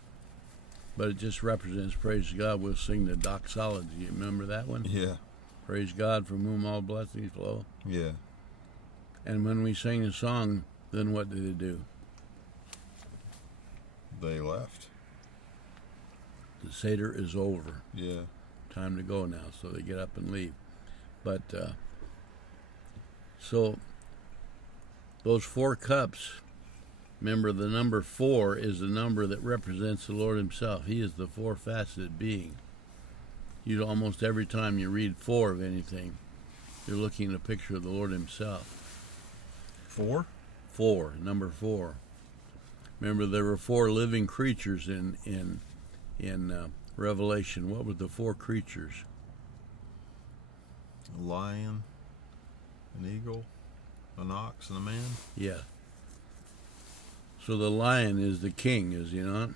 But it just represents praise to God. We'll sing the doxology. You remember that one? Yeah. Praise God from whom all blessings flow. Yeah. And when we sang the song, then what did it do? They left. The Seder is over. Yeah. Time to go now. So they get up and leave. But so those 4 cups, remember the number 4 is the number that represents the Lord himself. He is the 4-faceted being. You almost every time you read 4 of anything, you're looking at a picture of the Lord himself. 4? 4, number 4. Remember, there were 4 living creatures in Revelation. What were the 4 creatures? A lion, an eagle, an ox, and a man? Yeah. So the lion is the king, is he not?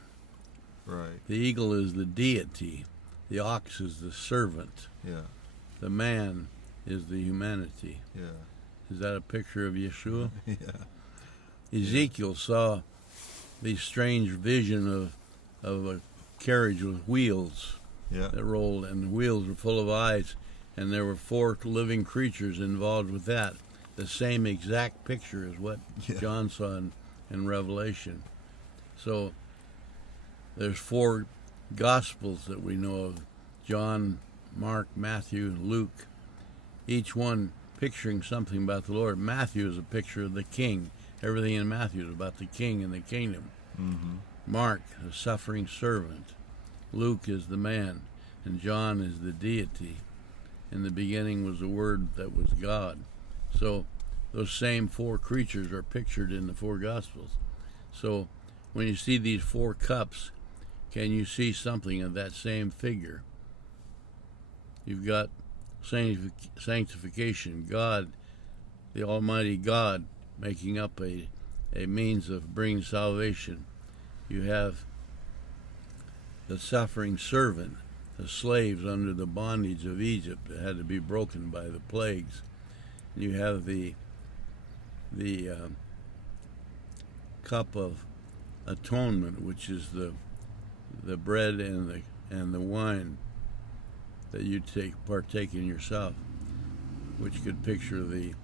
Right. The eagle is the deity. The ox is the servant. Yeah. The man is the humanity. Yeah. Is that a picture of Yeshua? Yeah. Ezekiel saw the strange vision of a carriage with wheels that rolled, and the wheels were full of eyes, and there were 4 living creatures involved with that. The same exact picture as what John saw in Revelation. So there's 4 Gospels that we know of: John, Mark, Matthew, and Luke. Each one picturing something about the Lord. Matthew is a picture of the king. Everything in Matthew is about the king and the kingdom. Mm-hmm. Mark, the suffering servant. Luke is the man, and John is the deity. In the beginning was the Word that was God. So those same 4 creatures are pictured in the 4 Gospels. So when you see these 4 cups, can you see something of that same figure? You've got sanctification, God, the Almighty God, making up a means of bringing salvation. You have the suffering servant, the slaves under the bondage of Egypt that had to be broken by the plagues. You have the cup of atonement, which is the bread and the wine that you partake in yourself, which could picture the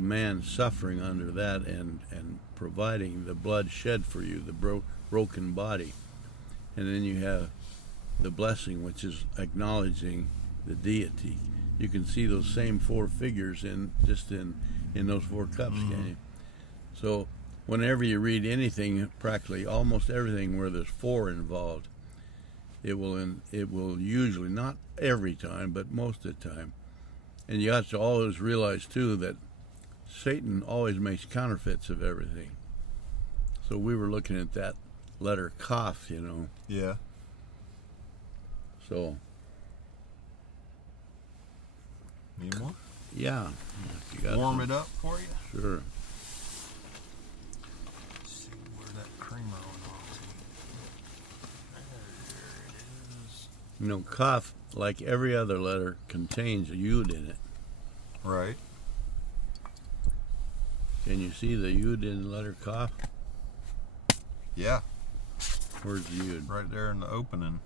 man suffering under that and providing the blood shed for you, the broken body. And then you have the blessing, which is acknowledging the deity. You can see those same 4 figures in those 4 cups, can you? So whenever you read anything, practically almost everything where there's 4 involved, it will usually, not every time, but most of the time. And you have to always realize too that Satan always makes counterfeits of everything. So we were looking at that letter Kaph, Yeah. So Need more? yeah, you got Warm some. it up for you? Sure. Let's see where that creamer went off. There it is. Kaph, like every other letter, contains a yud in it. Right. Can you see the yud in the letter Kaph? Yeah. Where's the yud? Right there in the opening.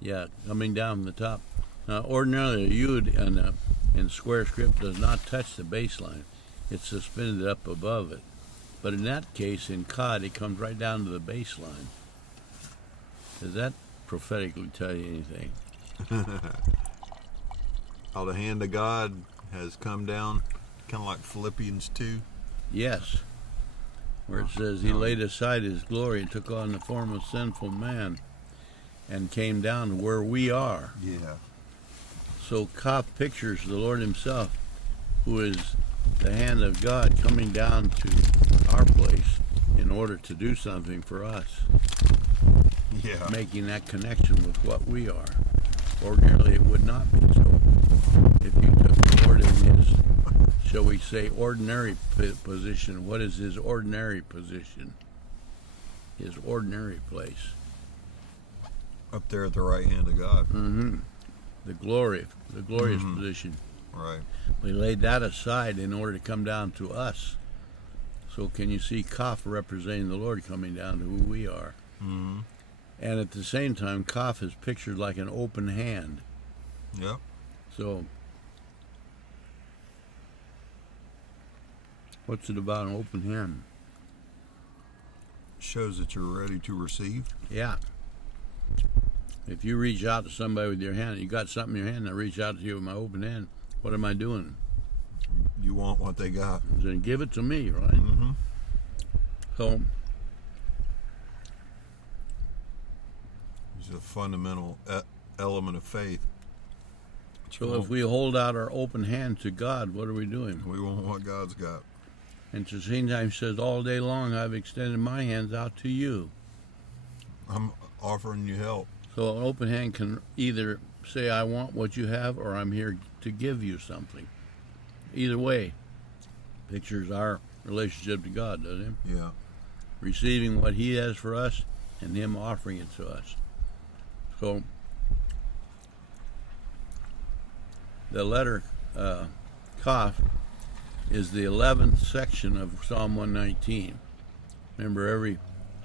Yeah, coming down the top. Now, ordinarily, a yud in square script does not touch the baseline. It's suspended up above it. But in that case, in Cod, it comes right down to the baseline. Does that prophetically tell you anything? How the hand of God has come down, kind of like Philippians 2. Yes. Where it says he laid aside his glory and took on the form of sinful man and came down to where we are. Yeah. So Kaph pictures the Lord himself, who is the hand of God coming down to our place in order to do something for us. Yeah. Making that connection with what we are. Ordinarily it would not be so. If you took the Lord in his, shall we say, ordinary position, what is his ordinary position? His ordinary place. Up there at the right hand of God. Mm-hmm. The glorious position. Right. We laid that aside in order to come down to us. So can you see Kaph representing the Lord coming down to who we are? Mm-hmm. And at the same time, Kaph is pictured like an open hand. Yep. So, what's it about an open hand? Shows that you're ready to receive. Yeah. If you reach out to somebody with your hand, you got something in your hand, and I reach out to you with my open hand, what am I doing? You want what they got. Then give it to me, right? Mm-hmm. So, It's a fundamental element of faith. so if we hold out our open hand to God, what are we doing? We want what God's got. And at the same time, he says, all day long I've extended my hands out to you. I'm offering you help. So an open hand can either say, I want what you have, or I'm here to give you something. Either way, pictures our relationship to God, doesn't it? Yeah. Receiving what he has for us and him offering it to us. So the letter Kaph is the 11th section of Psalm 119. Remember, every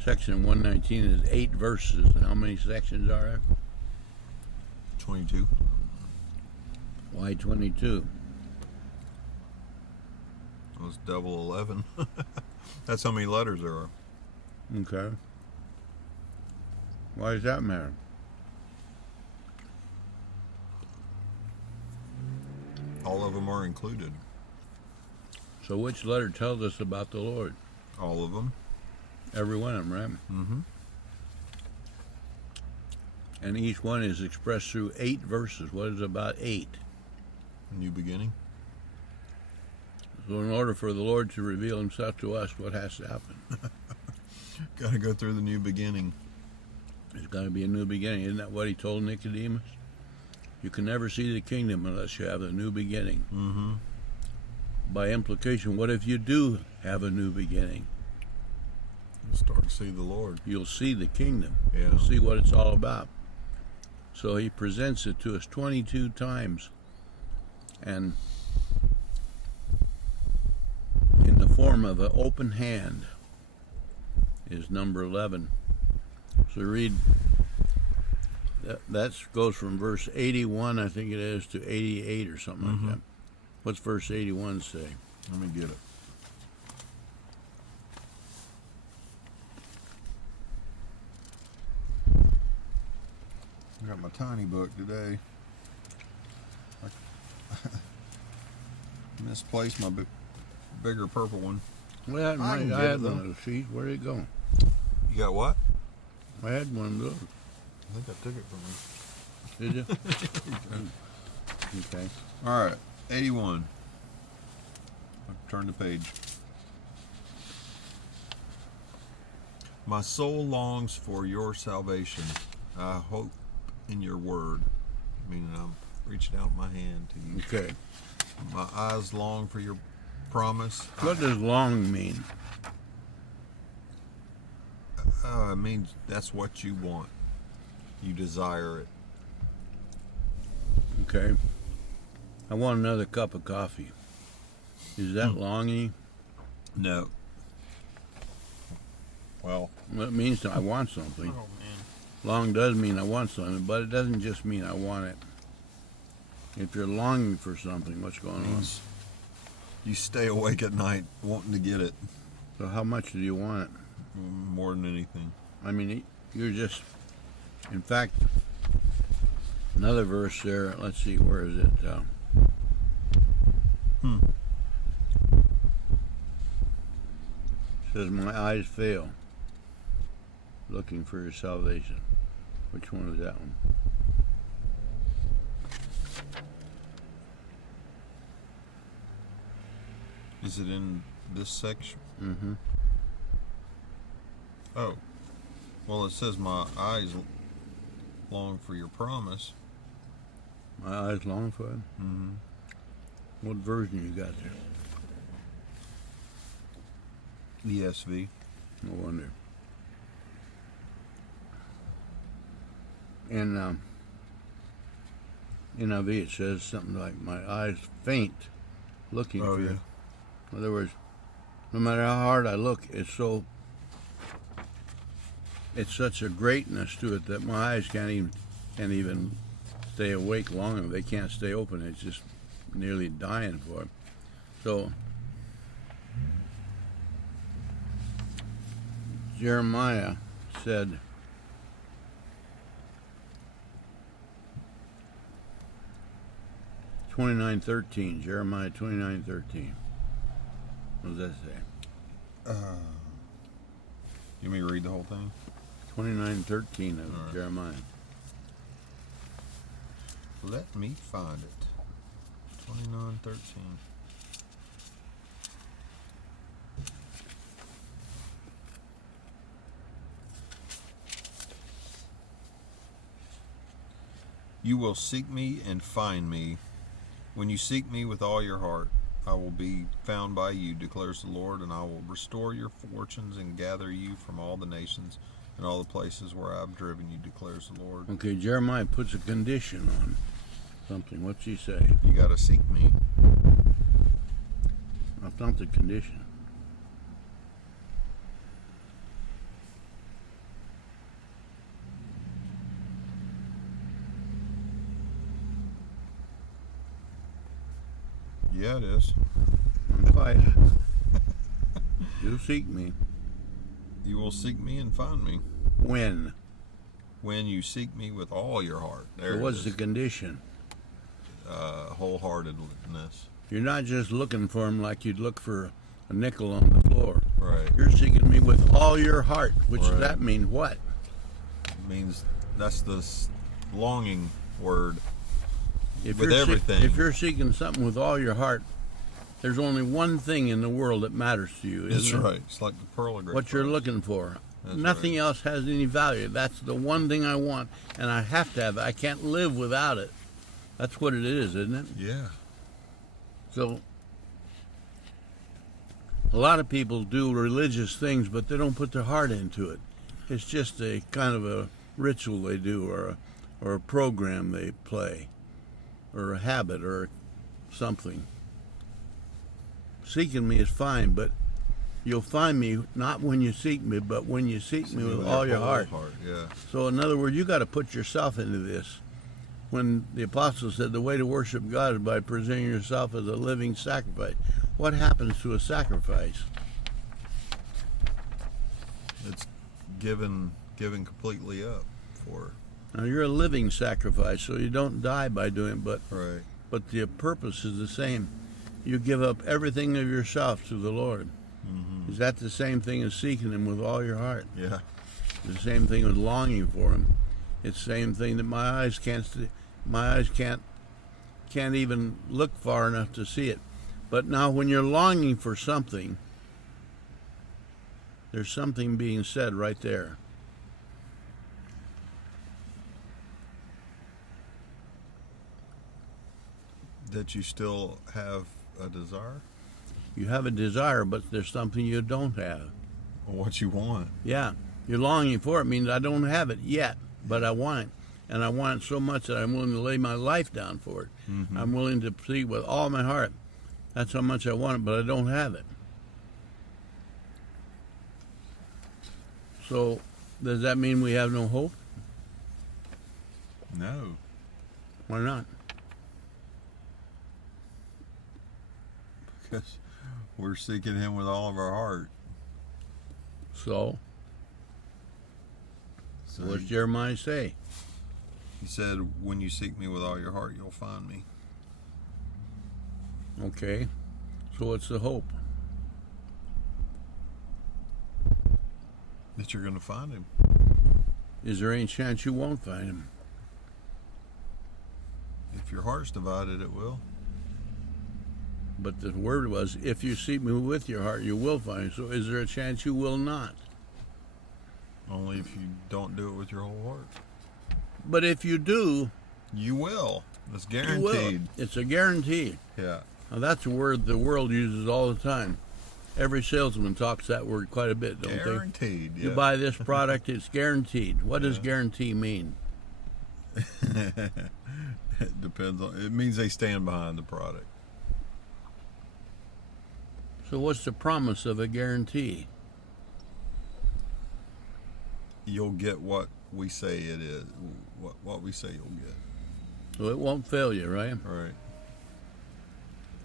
section in 119 is 8 verses. And how many sections are there? 22. Why 22? It was double 11. That's how many letters there are. Okay. Why does that matter? All of them are included. So which letter tells us about the Lord? All of them. Every one of them, right? Mm-hmm. And each one is expressed through 8 verses. What is about 8? New beginning. So in order for the Lord to reveal himself to us, what has to happen? Got to go through the new beginning. There's got to be a new beginning. Isn't that what he told Nicodemus? You can never see the kingdom unless you have a new beginning. Mm-hmm. By implication, what if you do have a new beginning? You'll start to see the Lord. You'll see the kingdom. Yeah. You'll see what it's all about. So he presents it to us 22 times. And in the form of an open hand is number 11. So read, that goes from verse 81, I think it is, to 88 or something like that. What's verse 81 say? Let me get it. I got my tiny book today. I misplaced my bigger purple one. Well, I can I get had it, one though. of those sheets. Where did it go? You got what? I had one of those. I think I took it from Did you? Okay. you. All right, 81. Turn the page. My soul longs for your salvation. I hope in your word. Meaning I'm reaching out my hand to you. Okay. My eyes long for your promise. What does long mean? It means that's what you want. You desire it. Okay. I want another cup of coffee. Is that longing? No. Well, Well, it means that I want something. Long does mean I want something, but it doesn't just mean I want it. If you're longing for something, what's going on? Means you stay awake at night wanting to get it So how much do you want it? more than anything. I mean, you're just. In fact, another verse there. Let's see, where is it? Says, "My eyes fail, looking for your salvation." Which one is that one? Is it in this section? Mm-hmm. Oh. Well, it says my eyes long for your promise. My eyes long for it. Mm-hmm. What version you got there? ESV. No wonder. In NIV it says something like, "My eyes faint, looking Oh, for yeah. you." In other words, no matter how hard I look, it's such a greatness to it that my eyes can't even stay awake long enough. They can't stay open. It's just nearly dying for it. So Jeremiah said, Jeremiah 29:13. What does that say? You want me to read the whole thing? 29:13 of All right. Jeremiah. Let me find it. 29:13. You will seek me and find me. When you seek me with all your heart, I will be found by you, declares the Lord, and I will restore your fortunes and gather you from all the nations and all the places where I've driven you, declares the Lord. Okay, Jeremiah puts a condition on something. What's he say? You got to seek me. That's not the condition. Yeah, it is. I'm quiet. You seek me. You will seek me and find me. When? When you seek me with all your heart. There So it what's is. the condition? Wholeheartedness. You're not just looking for him like you'd look for a nickel on the floor. Right. You're seeking me with all your heart, which Right. that means what? Means that's the longing word. If With you're everything. If you're seeking something with all your heart, there's only one thing in the world that matters to you. That's Isn't it? right. It's like the pearl of great What you're price. looking for. That's Nothing right. else has any value. That's the one thing I want, and I have to have it. I can't live without it. That's what it is, isn't it? Yeah. So, a lot of people do religious things, but they don't put their heart into it. It's just a kind of a ritual they do, or a program they play, or a habit, or something. Seeking me is fine, but you'll find me not when you seek me, but when you seek me with all your whole heart. Yeah. So, in other words, you got to put yourself into this. When the apostle said the way to worship God is by presenting yourself as a living sacrifice, what happens to a sacrifice? It's given completely up for. Now, you're a living sacrifice, so you don't die by doing it, Right. but the purpose is the same. You give up everything of yourself to the Lord. Mm-hmm. Is that the same thing as seeking Him with all your heart? Yeah. The same thing as longing for Him. It's the same thing that my eyes can't even look far enough to see it. But now, when you're longing for something, there's something being said right there. That you still have a desire You have a desire, but there's something you don't have. on what you want. Yeah, you're longing for it means I don't have it yet, but I want it. And I want it so much that I'm willing to lay my life down for it. Mm-hmm. I'm willing to seek with all my heart. That's how much I want it, but I don't have it. So, does that mean we have no hope? No. Why not? Because we're seeking Him with all of our heart. So, So what's Jeremiah say? He said, when you seek me with all your heart, you'll find me. Okay. So what's the hope? That you're going to find Him. Is there any chance you won't find him? If your heart's divided, it will. But the word was, if you seek me with your heart, you will find him. So is there a chance you will not? Only if you don't do it with your whole heart. But if you do, You will. It's you will. guaranteed. It's a guarantee. Yeah. Now that's a word the world uses all the time. Every salesman talks that word quite a bit, don't Guaranteed. they? Yeah. You buy this product, it's guaranteed. What does Yeah. guarantee mean? It depends on. It means they stand behind the product. So what's the promise of a guarantee? You'll get what we say it is. What we say you'll get. So it won't fail you, right? Right.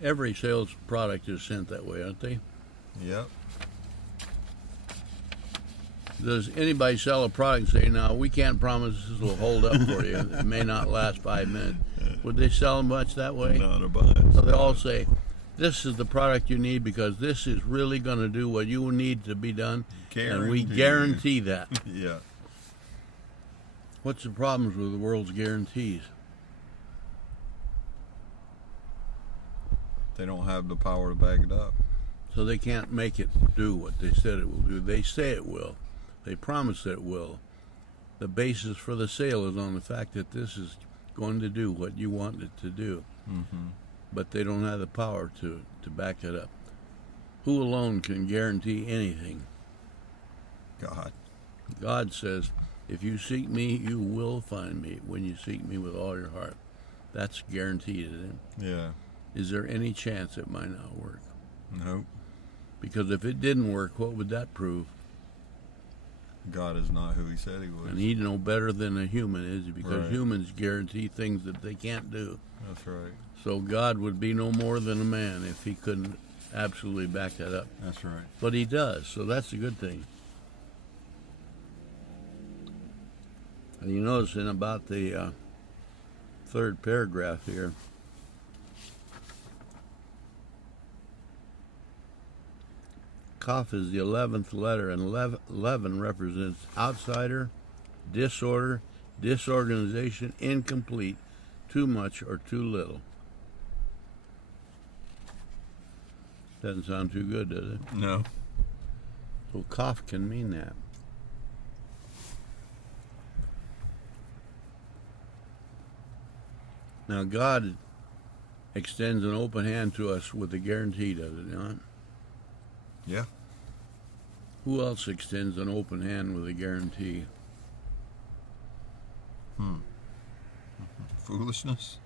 Every sales product is sent that way, aren't they? Yep. Does anybody sell a product and say, no, we can't promise this will hold up for you. It may not last 5 minutes. Would they sell them much that way? Not a bunch. So they all say, this is the product you need because this is really going to do what you need to be done. And we guarantee that. Yeah. What's the problems with the world's guarantees? They don't have the power to back it up. So they can't make it do what they said it will do. They say it will. They promise that it will. The basis for the sale is on the fact that this is going to do what you want it to do. Mm-hmm. But they don't have the power to back it up. Who alone can guarantee anything? God. God says, if you seek me, you will find me when you seek me with all your heart. That's guaranteed, isn't it? Yeah. Is there any chance it might not work? Nope. Because if it didn't work, what would that prove? God is not who He said He was. And He'd know better than a human is, because Right. humans guarantee things that they can't do. That's right. So God would be no more than a man if He couldn't absolutely back that up. That's right. But He does, so that's a good thing. And you notice in about the third paragraph here, Kaph is the 11th letter, and 11 represents outsider, disorder, disorganization, incomplete, too much or too little. Doesn't sound too good, does it? No. So Kaph can mean that. Now God extends an open hand to us with a guarantee, does it not? Yeah. Who else extends an open hand with a guarantee? Foolishness.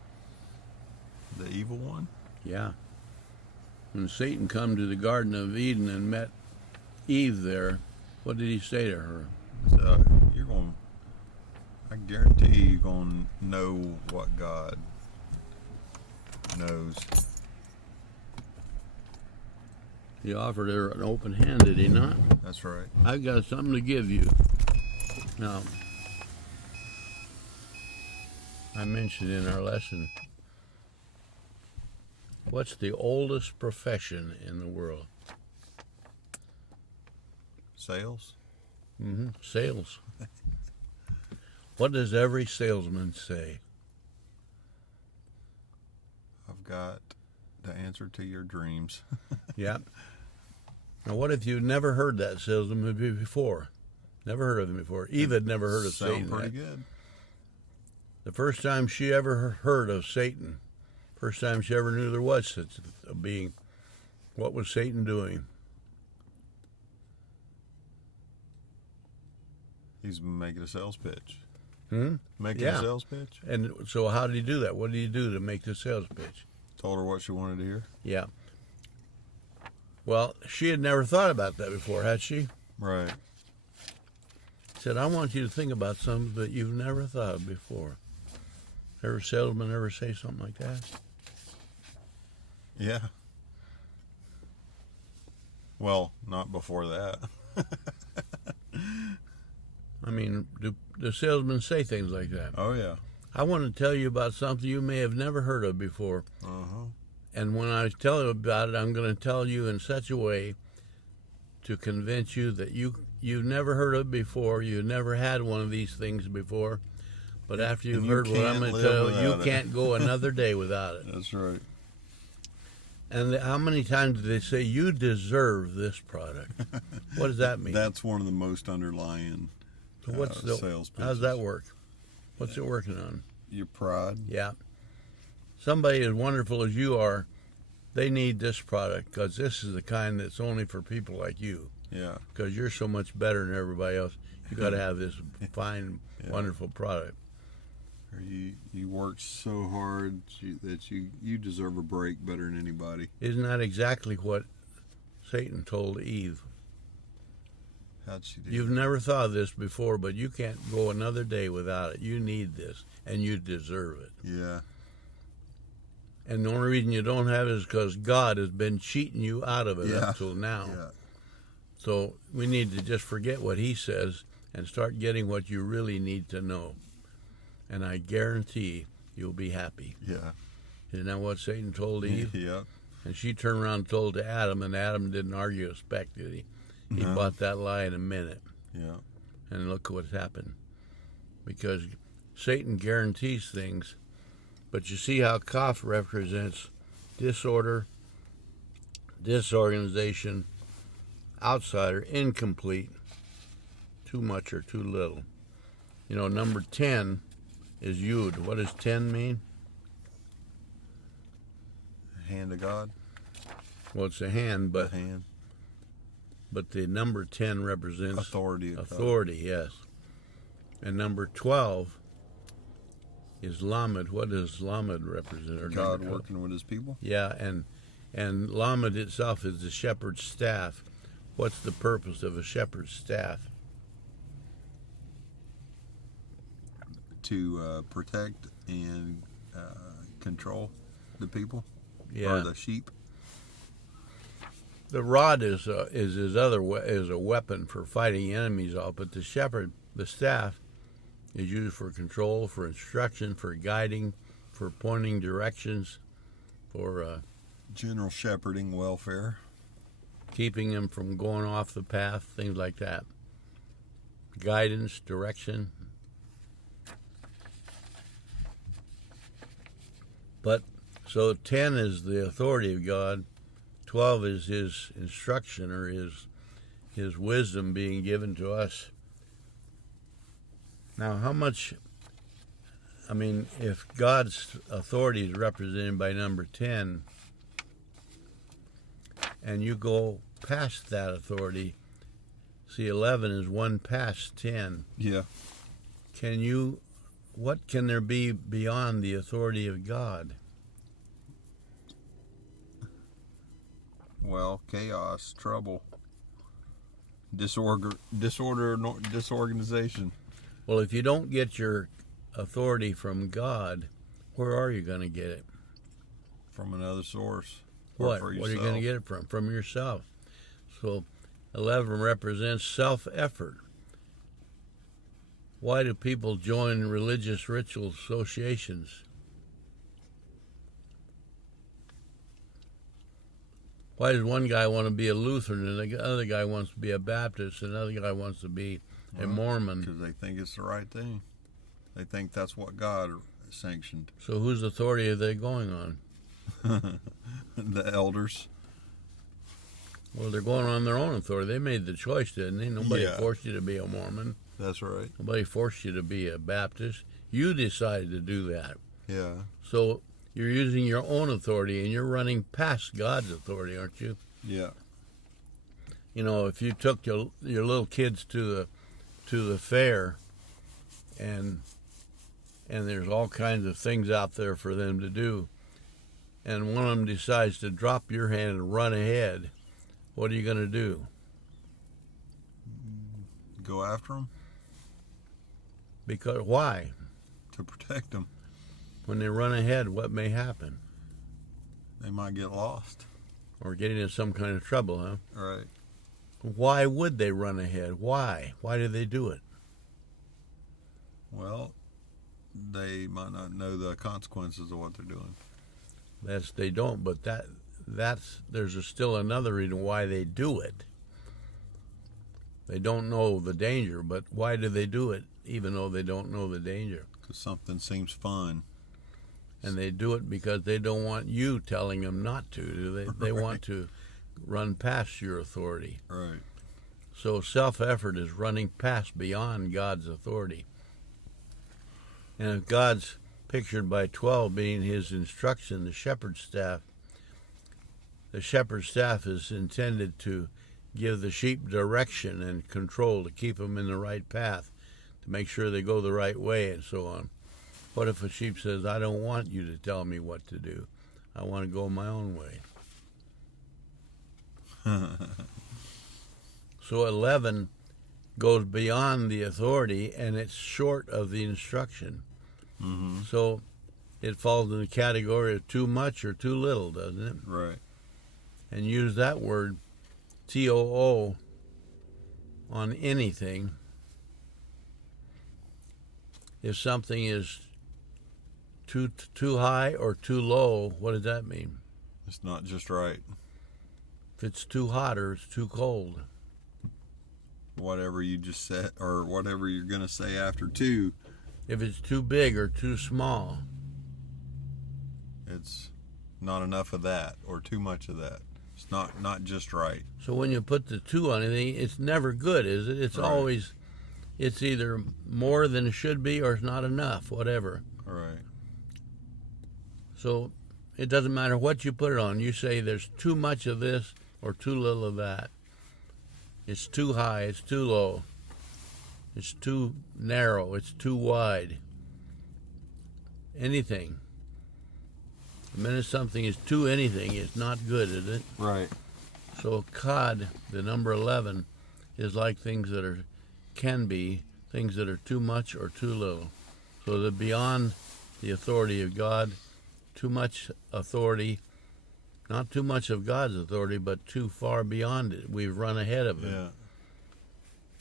The evil one. Yeah. When Satan come to the Garden of Eden and met Eve there, what did he say to her? So you're going. I guarantee you're going to know what God knows. He offered her an open hand, did he not? That's right. I've got something to give you. Now, I mentioned in our lesson, what's the oldest profession in the world? Sales. Sales. What does every salesman say? I've got the answer to your dreams. Yeah. Now, what if you'd never heard that salesman before? Never heard of him before. Eve had never heard of Sound Satan. pretty Right? good. The first time she ever heard of Satan, first time she ever knew there was such a being, what was Satan doing? He's making a sales pitch. Making Yeah. a sales pitch. And so how did he do that? What did he do to make the sales pitch? Told her what she wanted to hear. Yeah. Well, she had never thought about that before, had she? Right. Said, I want you to think about something that you've never thought of before. Ever salesman ever say something like that? Yeah. Well, not before that. I mean, do the salesmen say things like that? Oh, yeah. I want to tell you about something you may have never heard of before. Uh-huh. And when I tell you about it, I'm going to tell you in such a way to convince you that you've never heard of it before, you've never had one of these things before, but after you've heard what I'm going to tell you, you can't go another day without it. That's right. And how many times do they say, you deserve this product? What does that mean? That's one of the most underlying So what's the sales pitches. How's that work? What's it working on? Your pride. Yeah. Somebody as wonderful as you are, they need this product because this is the kind that's only for people like you. Yeah. Because you're so much better than everybody else. You got to have this fine, wonderful product. Or you work so hard that you deserve a break better than anybody. Isn't that exactly what Satan told Eve? How'd she do? You've never thought of this before, but you can't go another day without it. You need this, and you deserve it. Yeah. And the only reason you don't have it is because God has been cheating you out of it up till now. Yeah. So we need to just forget what he says and start getting what you really need to know. And I guarantee you'll be happy. Yeah. Isn't that what Satan told Eve? Yeah. And she turned around and told to Adam, and Adam didn't argue a speck, did he? He No. bought that lie in a minute. Yeah. And look what's happened. Because Satan guarantees things, but you see how Kaph represents disorder, disorganization, outsider, incomplete, too much or too little. You know, number 10 is Yud. What does 10 mean? Hand of God. Well, it's a hand, The hand. but the number 10 represents Authority. Of authority, yes. And number 12 is Lamed. What does Lamed represent? Or God number 12? working with his people. Yeah, and Lamed itself is the shepherd's staff. What's the purpose of a shepherd's staff? To protect and control the people. Yeah. Or the sheep. The rod is his is a weapon for fighting enemies off, but the shepherd, the staff, is used for control, for instruction, for guiding, for pointing directions, for General shepherding, welfare. keeping them from going off the path, things like that. Guidance, direction. But so 10 is the authority of God, 12 is his instruction or his wisdom being given to us. Now, how much, I mean, if God's authority is represented by number 10, and you go past that authority, see, 11 is one past 10. Yeah. What can there be beyond the authority of God? Well, chaos, trouble, disorganization. Well, if you don't get your authority from God, where are you going to get it? From another source. Or What? for What are you yourself. going to get it from? From yourself. So 11 represents self-effort. Why do people join religious ritual associations? Why does one guy want to be a Lutheran and the other guy wants to be a Baptist and another guy wants to be a Mormon? Because they think it's the right thing. They think that's what God sanctioned. So whose authority are they going on? The elders. Well, they're going on their own authority. They made the choice, didn't they? Nobody Yeah. forced you to be a Mormon. That's right. Nobody forced you to be a Baptist. You decided to do that. Yeah. So you're using your own authority and you're running past God's authority, aren't you? Yeah. You know, if you took your little kids to the fair and there's all kinds of things out there for them to do, and one of them decides to drop your hand and run ahead, what are you going to do? Go after them Because why? to protect them. When they run ahead, what may happen? They might get lost. or getting in some kind of trouble, huh? Right. Why would they run ahead? Why? Why do they do it? Well, they might not know the consequences of what they're doing. They don't, but there's still another reason why they do it. They don't know the danger, but why do they do it even though they don't know the danger? Because something seems fun. And they do it because they don't want you telling them not to, do they? They Right. want to run past your authority. Right. So self-effort is running past beyond God's authority. And if God's pictured by 12 being his instruction, the shepherd's staff is intended to give the sheep direction and control, to keep them in the right path, to make sure they go the right way and so on. What if a sheep says, I don't want you to tell me what to do. I want to go my own way. So 11 goes beyond the authority, and it's short of the instruction. Mm-hmm. So it falls in the category of too much or too little, doesn't it? Right. And use that word, TOO, on anything. If something is too high or too low, what does that mean? It's not just right. If it's too hot or it's too cold. Whatever you just said, or whatever you're going to say after two, If it's too big or too small. it's not enough of that or too much of that. It's not just right. So when you put the two on anything, it's never good, is it? It's Right. always, it's either more than it should be or it's not enough, whatever. Right. So it doesn't matter what you put it on. You say there's too much of this or too little of that. It's too high, it's too low. It's too narrow, it's too wide. Anything. The minute something is too anything, it's not good, is it? Right. So Cod, the number 11, is like things that can be things that are too much or too little. So they're beyond the authority of God. Too much authority, not too much of God's authority, but too far beyond it. We've run ahead of Him. Yeah.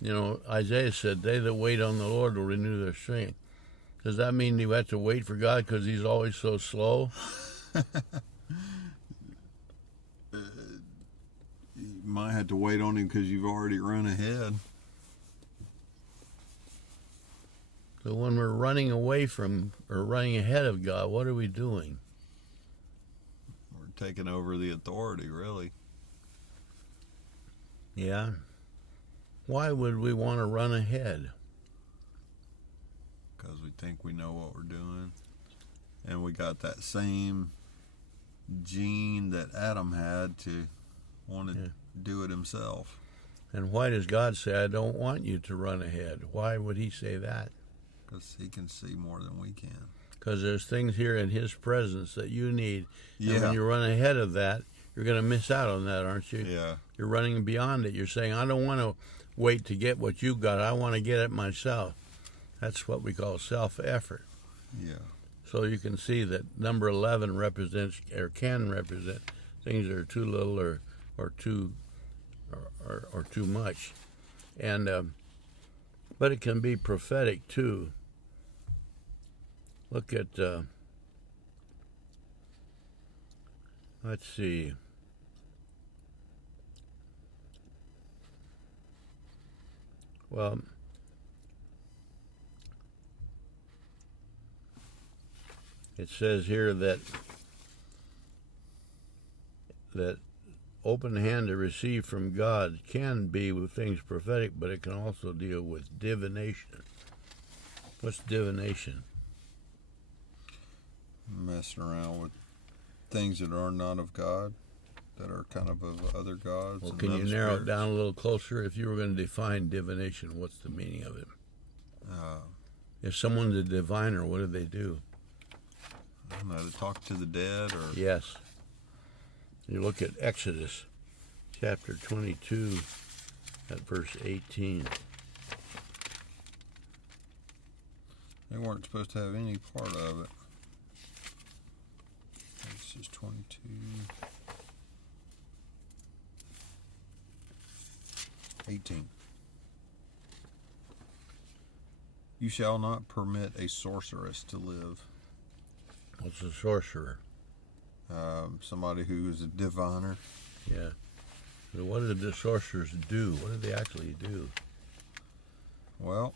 You know, Isaiah said, they that wait on the Lord will renew their strength. Does that mean you have to wait for God because He's always so slow? You might have to wait on him because you've already run ahead. So when we're running away from or running ahead of God, what are we doing? We're taking over the authority, really. Yeah. Why would we want to run ahead? Because we think we know what we're doing. And we got that same gene that Adam had to want to do it himself. And why does God say, I don't want you to run ahead? Why would He say that? Because He can see more than we can. Because there's things here in His presence that you need. Yeah. And when you run ahead of that, you're going to miss out on that, aren't you? Yeah. You're running beyond it. You're saying, I don't want to wait to get what you got. I want to get it myself. That's what we call self-effort. Yeah. So you can see that number 11 represents, or can represent, things that are too little or too much. And but it can be prophetic too. Look at let's see. Well, it says here that open hand to receive from God can be with things prophetic, but it can also deal with divination. What's divination? Messing around with things that are not of God, that are kind of other gods. Well, and can you other narrow it spirits. down a little closer? If you were going to define divination, what's the meaning of it? If someone's a diviner, what do they do? I don't know, to talk to the dead or... Yes. You look at Exodus chapter 22 at verse 18. They weren't supposed to have any part of it. This is 22. 18. You shall not permit a sorceress to live. What's a sorcerer? Somebody who is a diviner. Yeah. So what did the sorcerers do? What did they actually do? Well,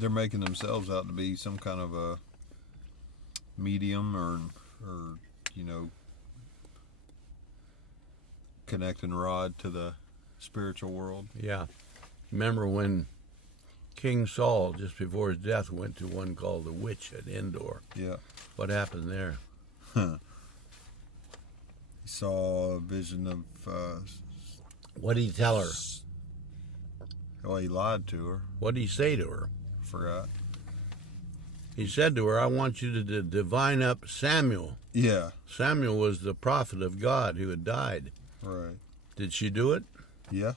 they're making themselves out to be some kind of a medium or connecting rod to the spiritual world. Yeah. Remember when King Saul, just before his death, went to one called the Witch at Endor? Yeah. What happened there? He saw a vision of. What did he tell her? Well, he lied to her. What did he say to her? Forgot. He said to her, I want you to divine up Samuel. Yeah. Samuel was the prophet of God who had died. Right. Did she do it? Yeah.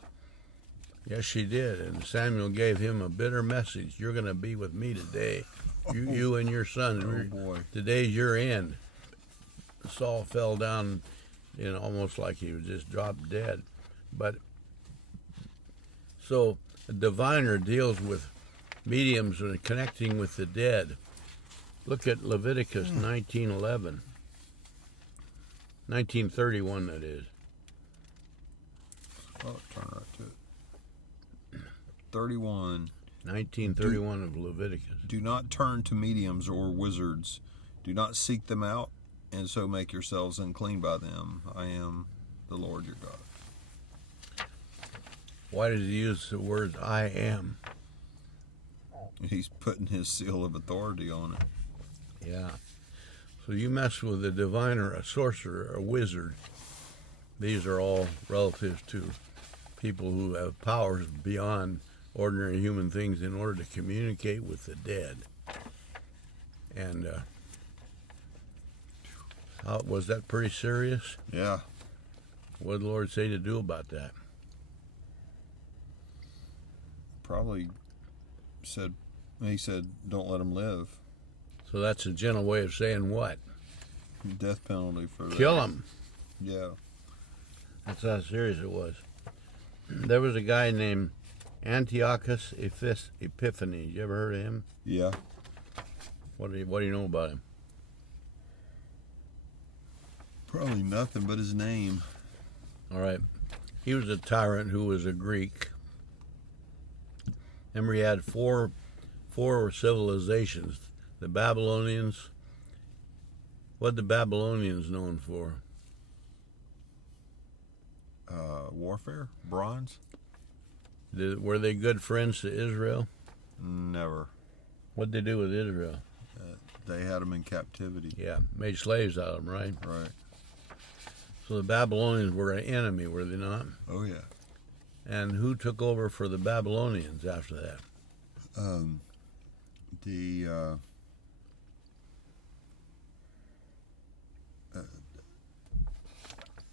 Yes, she did. And Samuel gave him a bitter message. You're going to be with me today. You and your sons. Oh, boy. Today's your end. Saul fell down, almost like he was just dropped dead. But so a diviner deals with mediums and connecting with the dead. Look at Leviticus 19:11. 1931, that is. Oh, turn right to it. 31. 1931 of Leviticus. Do not turn to mediums or wizards. Do not seek them out, and so make yourselves unclean by them. I am the Lord your God. Why did he use the words I am? He's putting his seal of authority on it. Yeah. So you mess with a diviner, a sorcerer, a wizard. These are all relatives to people who have powers beyond ordinary human things in order to communicate with the dead. And was that pretty serious? Yeah. What did the Lord say to do about that? Probably he said, don't let them live. So that's a gentle way of saying what? Death penalty for that. Kill them. Yeah. That's how serious it was. There was a guy named Antiochus Epiphanes. You ever heard of him? Yeah. What do you know about him? Probably nothing but his name. All right. He was a tyrant who was a Greek. Remember, he had four civilizations. The Babylonians. What the Babylonians known for? Warfare? Bronze? Were they good friends to Israel? Never. What did they do with Israel? They had them in captivity. Yeah, made slaves out of them, right? Right. So the Babylonians were an enemy, were they not? Oh, yeah. And who took over for the Babylonians after that?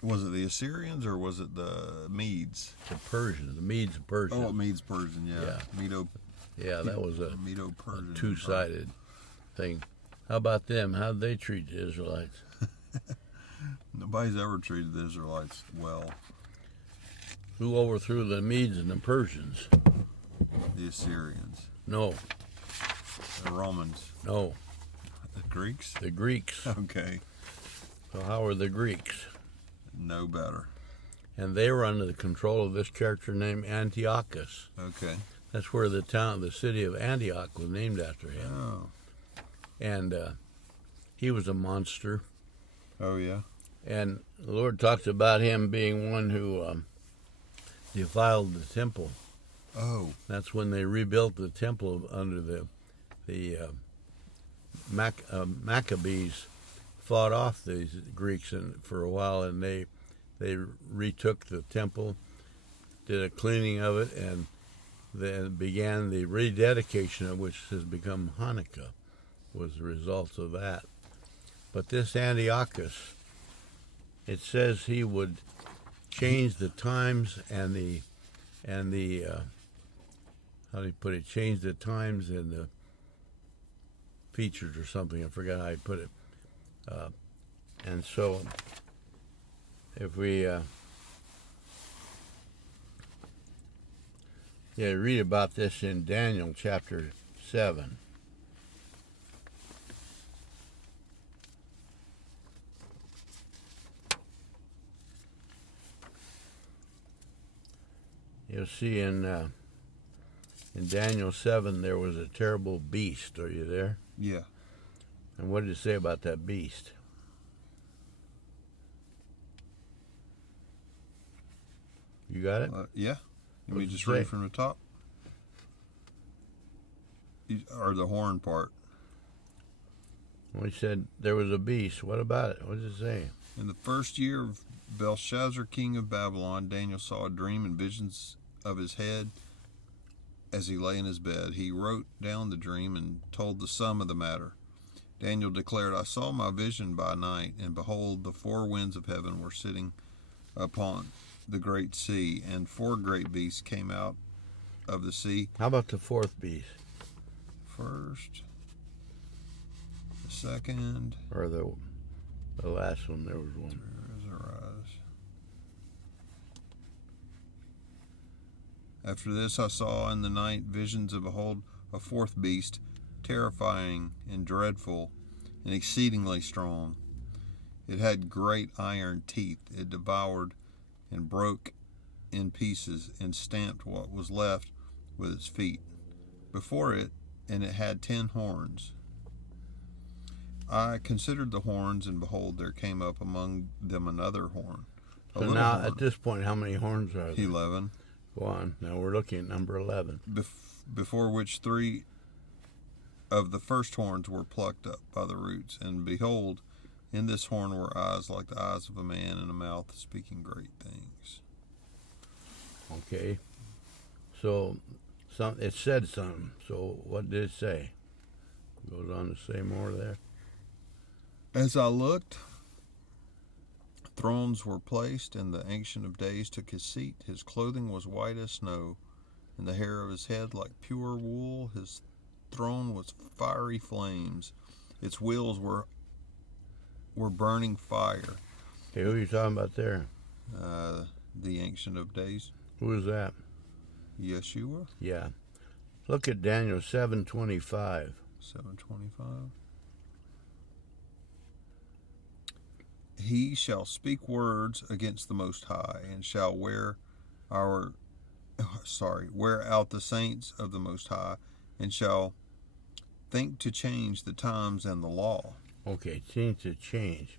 Was it the Assyrians or was it the Medes? The Persians, the Medes and Persians. Oh, Medes, Persian, yeah. Medo. Yeah, that was a Medo-Persian. two-sided thing. How about them? How did they treat the Israelites? Nobody's ever treated the Israelites well. Who overthrew the Medes and the Persians? The Assyrians. No. The Romans. No. The Greeks? The Greeks. Okay. So how were the Greeks? No better. And they were under the control of this character named Antiochus. Okay. That's where the city of Antioch was named after him. Oh. And he was a monster. Oh, yeah? And the Lord talks about him being one who defiled the temple. Oh. That's when they rebuilt the temple under the Maccabees fought off these Greeks for a while, and they retook the temple, did a cleaning of it, and then began the rededication of which has become Hanukkah, was the result of that. But this Antiochus, it says he would change the times and the how do you put it? Change the times and the features or something. I forgot how you put it. And so, if we Yeah, read about this in Daniel chapter 7. You'll see in Daniel 7 there was a terrible beast. Are you there? Yeah. And what did it say about that beast? You got it? Yeah. Let me What's it just read say? from the top. Or the horn part. We said there was a beast. What about it? What does it say? In the first year of Belshazzar, king of Babylon, Daniel saw a dream and visions of his head as he lay in his bed. He wrote down the dream and told the sum of the matter. Daniel declared, I saw my vision by night, and behold, the four winds of heaven were sitting upon the great sea, and four great beasts came out of the sea. How about the fourth beast? First, the second, Or the last one, there was one. After this I saw in the night visions of, behold, a fourth beast, terrifying and dreadful and exceedingly strong. It had great iron teeth. It devoured and broke in pieces and stamped what was left with its feet before it, and it had 10 horns. I considered the horns, and behold, there came up among them another horn. So now, at this point, how many horns are there? 11. Go on. Now we're looking at number 11. Before which 3 of the first horns were plucked up by the roots. And behold, in this horn were eyes like the eyes of a man, and a mouth speaking great things. Okay. So it said something. So what did it say? It goes on to say more there. As I looked, thrones were placed, and the Ancient of Days took his seat. His clothing was white as snow, and the hair of his head like pure wool. His throne was fiery flames. Its wheels were burning fire. Okay, who are you talking about there? The Ancient of Days. Who is that? Yeshua. Yeah. Look at Daniel 7:25. 7:25. He shall speak words against the Most High, and shall wear out the saints of the Most High, and shall think to change the times and the law. Okay, seems to change.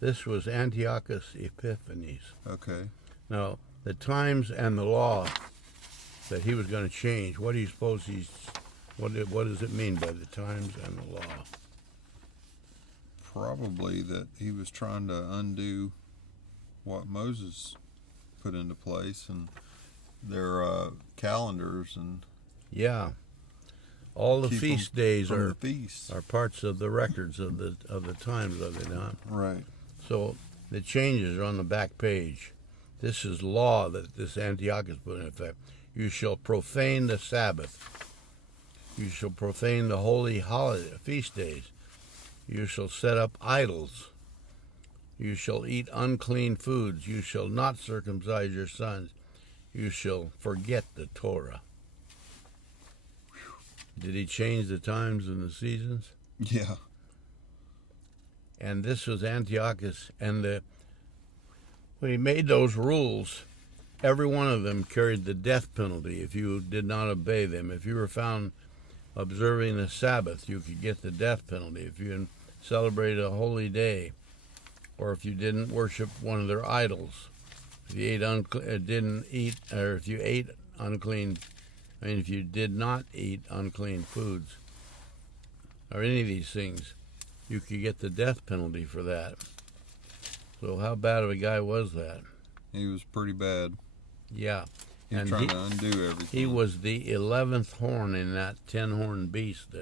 This was Antiochus Epiphanes. Okay. Now, the times and the law that he was going to change, what do you suppose what does it mean by the times and the law? Probably that he was trying to undo what Moses put into place, and their calendars, and yeah, all the feast days are parts of the records of the times of it, huh? Right. So the changes are on the back page. This is law that this Antiochus put in effect. You shall profane the Sabbath. You shall profane the holy holiday feast days. You shall set up idols. You shall eat unclean foods. You shall not circumcise your sons. You shall forget the Torah. Did he change the times and the seasons? Yeah. And this was Antiochus. And when he made those rules, every one of them carried the death penalty if you did not obey them. If you were found observing the Sabbath, you could get the death penalty. If you celebrated a holy day, or if you didn't worship one of their idols, if you if you did not eat unclean foods, or any of these things, you could get the death penalty for that. So how bad of a guy was that? He was pretty bad. Yeah. He was trying to undo everything. He was the 11th horn in that 10-horn beast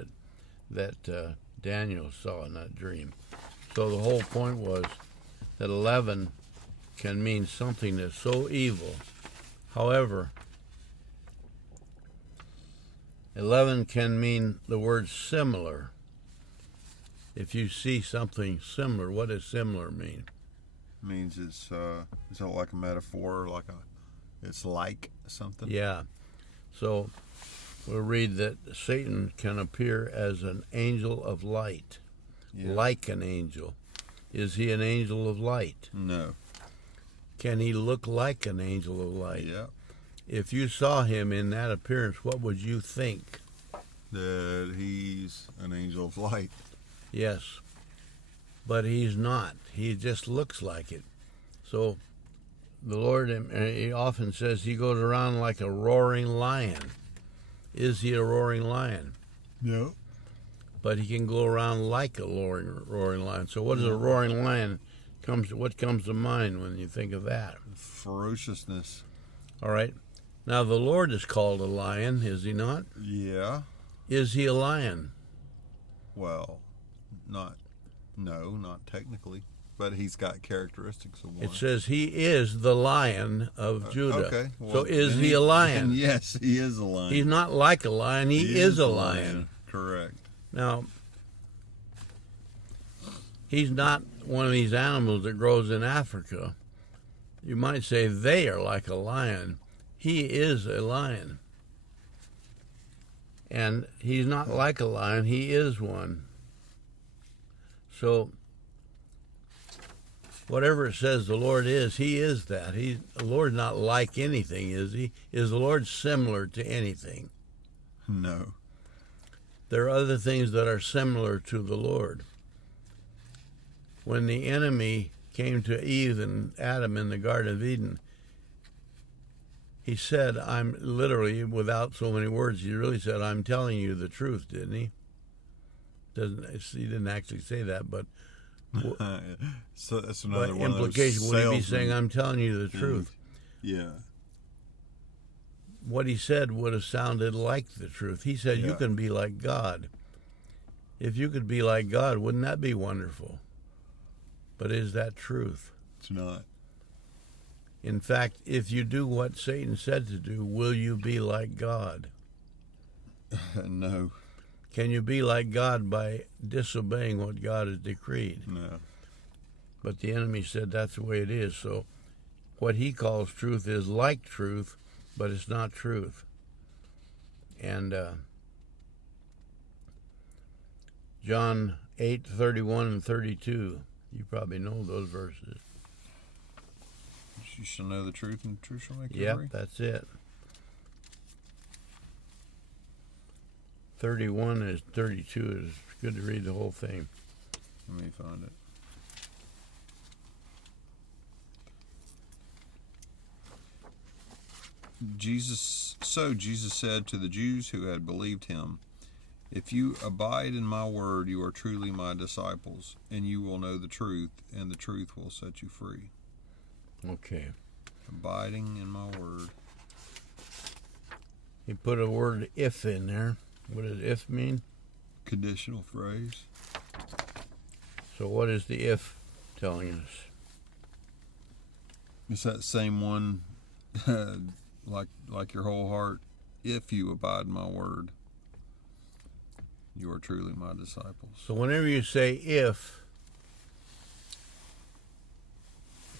that Daniel saw in that dream. So the whole point was that 11 can mean something that's so evil. However, 11 can mean the word similar. If you see something similar, what does similar mean? It means it's like a metaphor, it's like something. Yeah. So we'll read that Satan can appear as an angel of light, like an angel. Is he an angel of light? No. Can he look like an angel of light? Yeah. If you saw him in that appearance, what would you think? That he's an angel of light. Yes. But he's not. He just looks like it. So the Lord, he often says he goes around like a roaring lion. Is he a roaring lion? No. But he can go around like a roaring lion. So what is a roaring lion? What comes to mind when you think of that? Ferociousness. All right. Now the Lord is called a lion, is he not? Yeah. Is he a lion? Well, not technically, but he's got characteristics of one. It says he is the Lion of Judah. Okay. Well, so is then he a lion? Yes, he is a lion. He's not like a lion. He is a lion. Correct. Now, he's not one of these animals that grows in Africa. You might say they are like a lion. He is a lion. And he's not like a lion. He is one. So, whatever it says the Lord is, he is that. The Lord's not like anything, is he? Is the Lord similar to anything? No. There are other things that are similar to the Lord. When the enemy came to Eve and Adam in the Garden of Eden, he said, I'm literally, without so many words, he really said, I'm telling you the truth, didn't he? He didn't actually say that, but so that's another one implication. Of those would he be saying, I'm telling you the truth? Yeah. What he said would have sounded like the truth. He said, you can be like God. If you could be like God, wouldn't that be wonderful? But is that truth? It's not. In fact, if you do what Satan said to do, will you be like God? No. Can you be like God by disobeying what God has decreed? No. But the enemy said that's the way it is. So what he calls truth is like truth, but it's not truth. And John 8:31 and 32, you probably know those verses. You shall know the truth, and the truth shall make you free. Yep, that's it. 31 is 32 is good to read the whole thing. Let me find it. Jesus said to the Jews who had believed him, if you abide in my word, you are truly my disciples, and you will know the truth, and the truth will set you free. Okay. Abiding in my word. He put a word if in there. What does if mean? Conditional phrase. So what is the if telling us? It's that same one, like your whole heart. If you abide in my word, you are truly my disciples. So whenever you say if,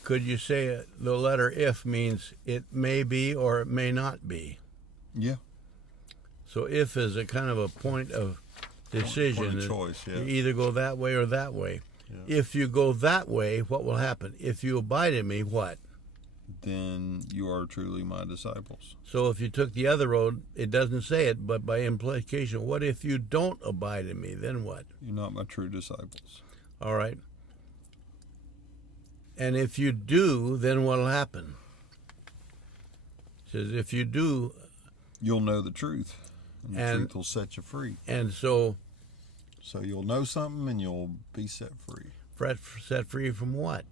could you say the letter if means it may be or it may not be? Yeah. So if is a kind of a point of decision. Point of choice, yeah. You either go that way or that way. Yeah. If you go that way, what will happen? If you abide in me, what? Then you are truly my disciples. So if you took the other road, it doesn't say it, but by implication, what if you don't abide in me? Then what? You're not my true disciples. All right. And if you do, then what will happen? It says if you do, you'll know the truth, and the truth will set you free. And so you'll know something and you'll be set free. Set free from what?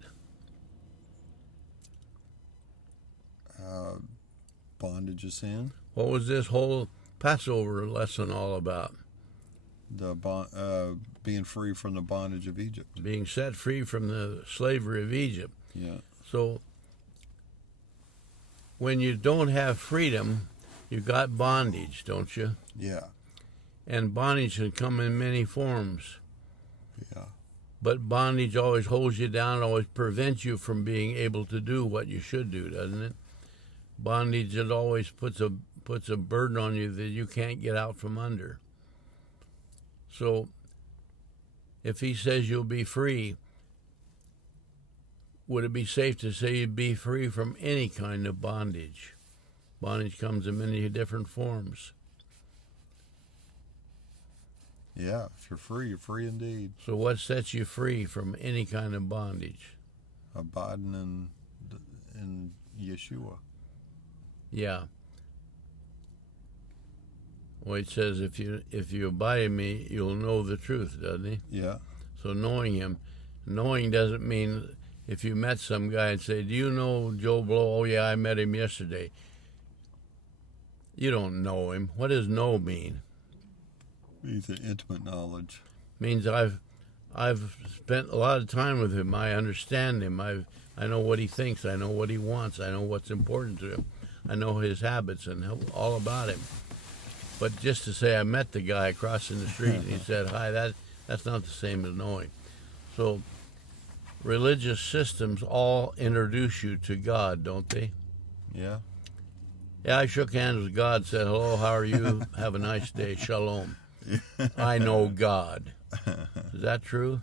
Bondage of sin. What was this whole Passover lesson all about? Being free from the bondage of Egypt. Being set free from the slavery of Egypt. Yeah. So when you don't have freedom, you've got bondage, don't you? Yeah. And bondage can come in many forms. Yeah. But bondage always holds you down, always prevents you from being able to do what you should do, doesn't it? Bondage, it always puts a puts a burden on you that you can't get out from under. So if he says you'll be free, would it be safe to say you'd be free from any kind of bondage? Bondage comes in many different forms. Yeah, if you're free indeed. So what sets you free from any kind of bondage? Abiding in Yeshua. Yeah. Well, it says if you abide in me, you'll know the truth, doesn't he? Yeah. So knowing doesn't mean if you met some guy and say, "Do you know Joe Blow?" "Oh yeah, I met him yesterday." You don't know him. What does know mean? It's an intimate knowledge. Means I've spent a lot of time with him. I understand him. I know what he thinks. I know what he wants. I know what's important to him. I know his habits and all about him. But just to say I met the guy crossing the street and he said hi, that's not the same as knowing. So religious systems all introduce you to God, don't they? Yeah. Yeah, I shook hands with God, said, "Hello, how are you? Have a nice day. Shalom." I know God. Is that true?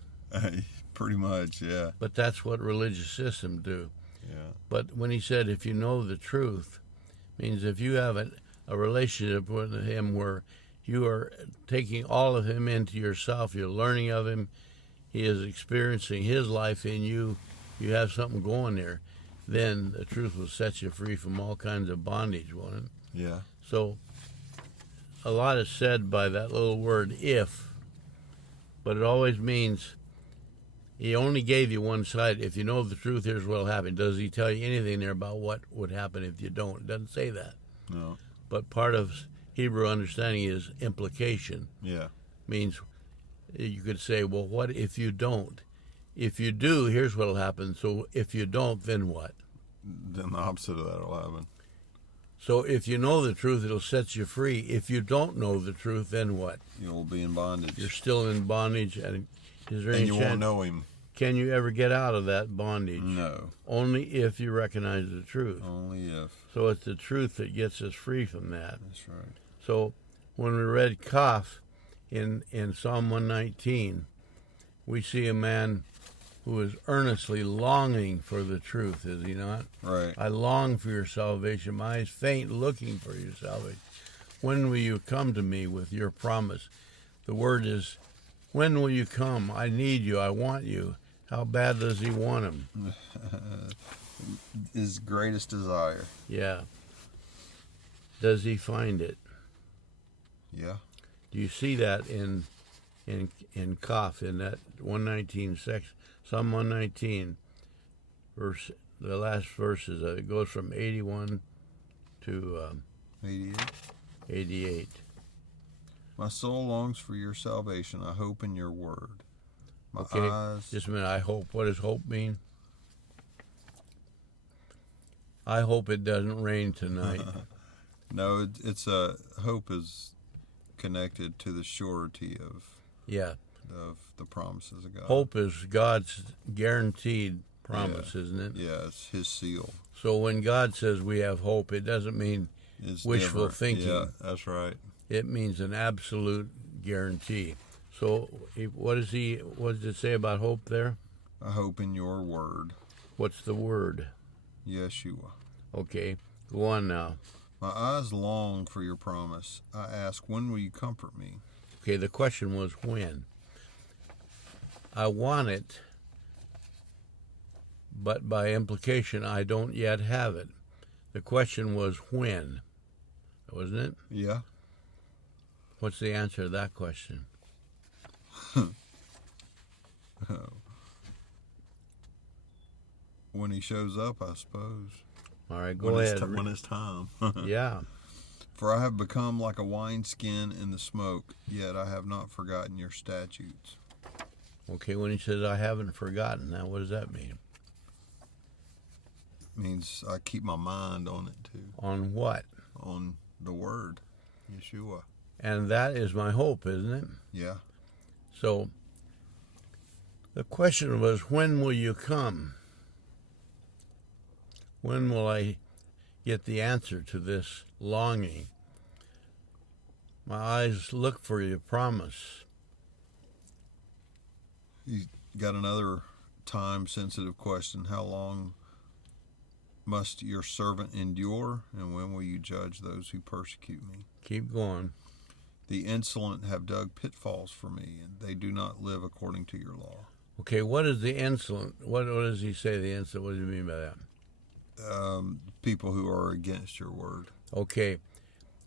Pretty much, yeah. But that's what religious systems do. Yeah. But when he said, if you know the truth, means if you have a relationship with him where you are taking all of him into yourself, you're learning of him, he is experiencing his life in you, you have something going there, then the truth will set you free from all kinds of bondage, won't it? Yeah. So a lot is said by that little word, if, but it always means he only gave you one side. If you know the truth, here's what'll happen. Does he tell you anything there about what would happen if you don't? It doesn't say that. No. But part of Hebrew understanding is implication. Yeah. Means you could say, well, what if you don't? If you do, here's what'll happen. So if you don't, then what? Then the opposite of that will happen. So if you know the truth, it'll set you free. If you don't know the truth, then what? You'll be in bondage. You're still in bondage. And is there any you chance, won't know him. Can you ever get out of that bondage? No. Only if you recognize the truth. Only if. So it's the truth that gets us free from that. That's right. So when we read Kaph in Psalm 119, we see a man who is earnestly longing for the truth, is he not? Right. I long for your salvation. My eyes faint looking for your salvation. When will you come to me with your promise? The word is, when will you come? I need you. I want you. How bad does he want him? His greatest desire. Yeah. Does he find it? Yeah. Do you see that in Kaph, in that 119 section, Psalm 119, verse, the last verses, it goes from 81 to 88. My soul longs for your salvation. I hope in your word. My Okay, eyes. just a minute. I hope. What does hope mean? I hope it doesn't rain tonight. No, it's a hope is connected to the surety of the promises of God. Hope is God's guaranteed promise, isn't it? Yeah, it's his seal. So when God says we have hope, it doesn't mean It's wishful never, thinking. Yeah, that's right. It means an absolute guarantee. So what does it say about hope there? I hope in your word. What's the word? Yeshua. Okay, go on now. My eyes long for your promise. I ask, when will you comfort me? Okay, the question was when. I want it, but by implication, I don't yet have it. The question was when, wasn't it? Yeah. What's the answer to that question? When he shows up, I suppose. All right, go ahead. When it's time. Yeah. For I have become like a wineskin in the smoke, yet I have not forgotten your statutes. Okay, when he says, I haven't forgotten, now what does that mean? It means I keep my mind on it too. On what? On the word, Yeshua. And that is my hope, isn't it? Yeah. So the question was, when will you come? When will I get the answer to this longing. My eyes look for your promise. You got another time-sensitive question. How long must your servant endure, and when will you judge those who persecute me? Keep going. The insolent have dug pitfalls for me, and they do not live according to your law. Okay, what is the insolent? What does he say, the insolent? What do you mean by that? People who are against your word. Okay,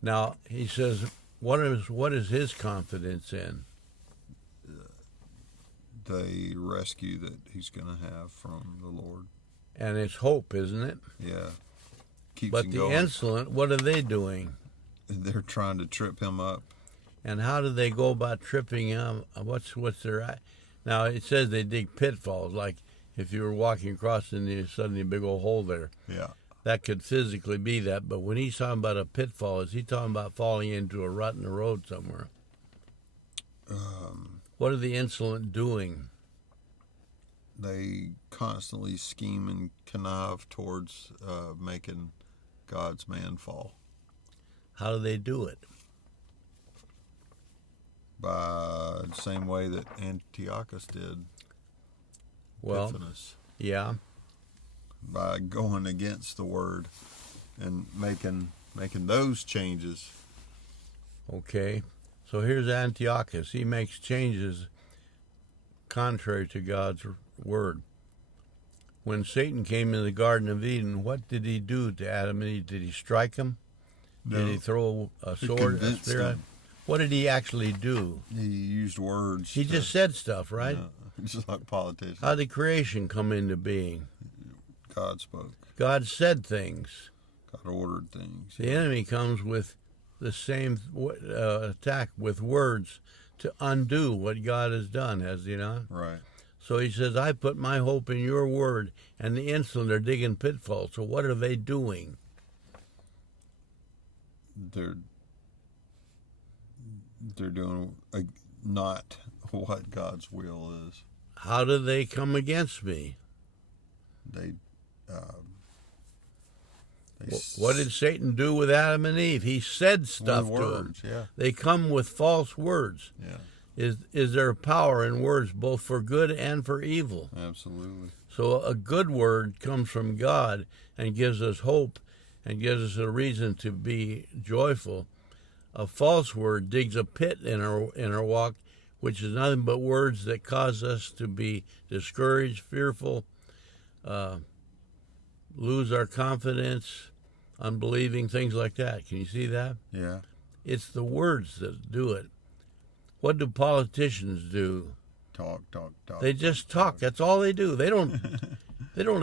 now he says, what is his confidence in? The rescue that he's going to have from the Lord. And it's hope, isn't it? Yeah. Keeps But him the going. insolent, what are they doing? They're trying to trip him up. And how do they go about tripping him? What's their... Now, it says they dig pitfalls, like if you were walking across and there's suddenly a big old hole there. Yeah. That could physically be that, but when he's talking about a pitfall, is he talking about falling into a rut in the road somewhere? What are the insolent doing? They constantly scheme and connive towards making God's man fall. How do they do it? By the same way that Antiochus did. Well, Epiphanes. yeah. By going against the word and making those changes. Okay. So here's Antiochus. He makes changes contrary to God's word. When Satan came in the Garden of Eden, what did he do to Adam and Eve? Did he strike him? No. Did he throw a He sword, a convinced spear? them. What did he actually do? He used words. He just said stuff, right? Just like politicians. How did creation come into being? God spoke. God said things. God ordered things. The enemy comes with the same attack with words to undo what God has done, has he not? Right. So he says, I put my hope in your word, and the insolent are digging pitfalls. So what are they doing? They're doing not what God's will is. How do they come against me? They What did Satan do with Adam and Eve? He said stuff with to words, them. yeah. They come with false words. Yeah. Is there power in words both for good and for evil? Absolutely. So a good word comes from God and gives us hope and gives us a reason to be joyful. A false word digs a pit in our walk, which is nothing but words that cause us to be discouraged, fearful, lose our confidence, unbelieving, things like that. Can you see that? Yeah. It's the words that do it. What do politicians do? Talk. They just talk. That's all they do. They don't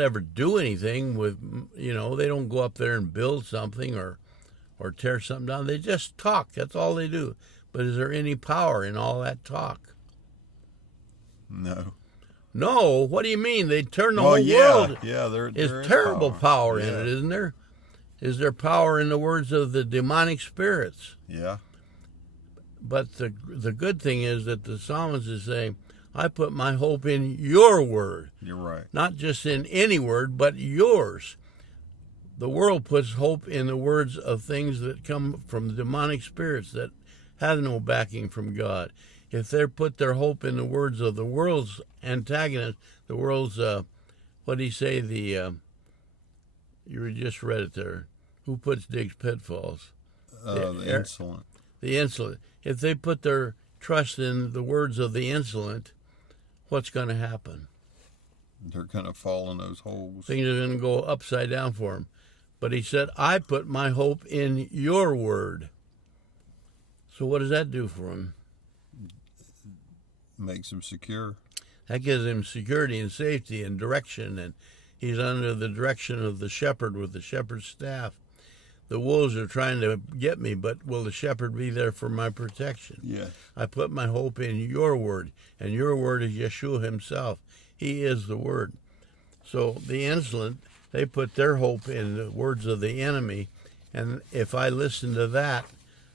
ever do anything with, they don't go up there and build something or tear something down. They just talk. That's all they do. But is there any power in all that talk? No. No. What do you mean? They turn the whole world. Yeah, there There's is terrible power in Yeah. it, isn't there? Is there power in the words of the demonic spirits? Yeah. But the good thing is that the psalmist is saying, I put my hope in your word. You're right. Not just in any word, but yours. The world puts hope in the words of things that come from demonic spirits that have no backing from God. If they put their hope in the words of the world's antagonist, the world's, what do you say, you just read it there. Who digs pitfalls? The insolent. The insolent. If they put their trust in the words of the insolent, what's going to happen? They're going to fall in those holes. Things are going to go upside down for them. But he said, I put my hope in your word. So what does that do for him? Makes them secure. That gives him security and safety and direction, and he's under the direction of the shepherd with the shepherd's staff. The wolves are trying to get me, but will the shepherd be there for my protection? Yeah. I put my hope in your word, and your word is Yeshua himself. He is the word. So the insolent, they put their hope in the words of the enemy, and if I listen to that,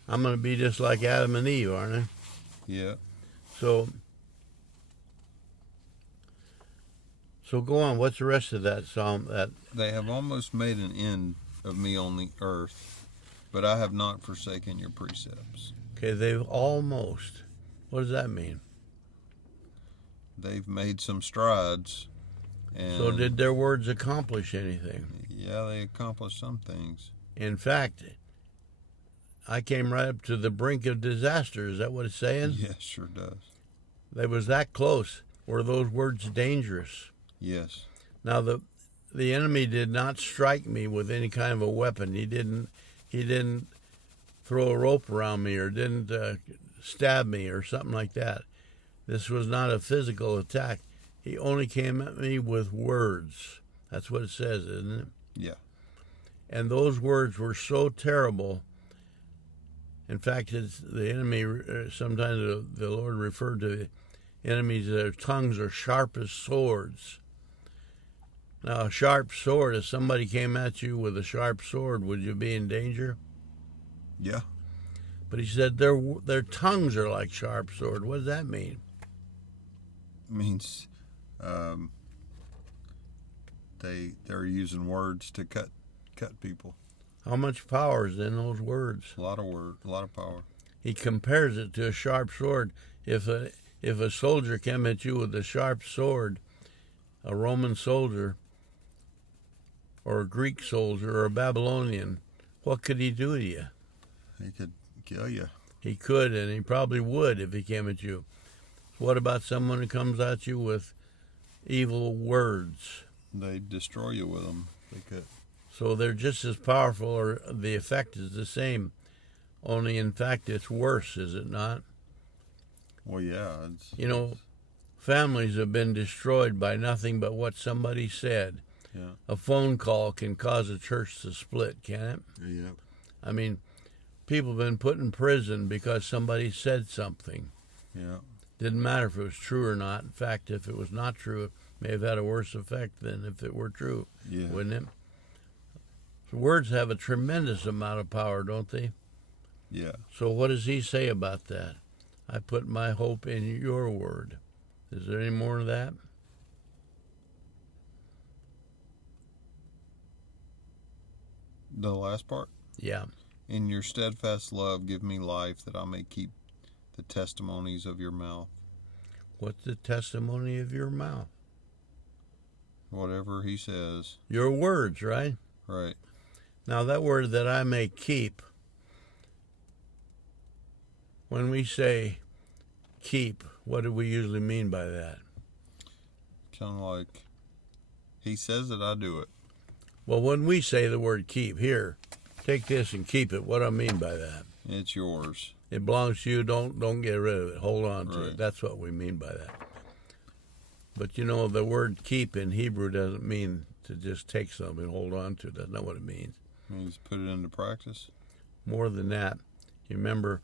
I'm going to be just like Adam and Eve, aren't I? Yeah. So go on. What's the rest of that psalm? They have almost made an end of me on the earth, but I have not forsaken your precepts. Okay, they've almost. What does that mean? They've made some strides. And So did their words accomplish anything? yeah, they accomplished some things. In fact, I came right up to the brink of disaster. Is that what it's saying? Yes, sure does. They was that close. Were those words dangerous? Yes. Now the enemy did not strike me with any kind of a weapon. He didn't throw a rope around me or didn't stab me or something like that. This was not a physical attack. He only came at me with words. That's what it says, isn't it? Yeah. And those words were so terrible. In fact, the enemy, sometimes the Lord referred to enemies, their tongues are sharp as swords. Now, a sharp sword, if somebody came at you with a sharp sword, would you be in danger? Yeah. But he said their tongues are like sharp sword. What does that mean? It means they're using words to cut people. How much power is in those words? A lot of power. He compares it to a sharp sword. If a soldier came at you with a sharp sword, a Roman soldier or a Greek soldier or a Babylonian, what could he do to you? He could kill you. He could, and he probably would if he came at you. What about someone who comes at you with evil words? They'd destroy you with them. They could. So they're just as powerful, or the effect is the same, only in fact it's worse, is it not? Well, yeah. Families have been destroyed by nothing but what somebody said. Yeah. A phone call can cause a church to split, can it? Yep. I mean, people have been put in prison because somebody said something. Yeah. Didn't matter if it was true or not. In fact, if it was not true, it may have had a worse effect than if it were true, Yeah. wouldn't it? So words have a tremendous amount of power, don't they? Yeah. So what does he say about that? I put my hope in your word. Is there any more of that? The last part? Yeah. In your steadfast love, give me life that I may keep the testimonies of your mouth. What's the testimony of your mouth? Whatever he says. Your words, right? Right. Now that word that I may keep, when we say keep, what do we usually mean by that? Kind of like, he says it, I do it. Well, when we say the word keep, here, take this and keep it, what do I mean by that? It's yours. It belongs to you, don't get rid of it, hold on to Right. it. That's what we mean by that. But the word keep in Hebrew doesn't mean to just take something and hold on to it. That's not what it means. It means put it into practice. More than that, you remember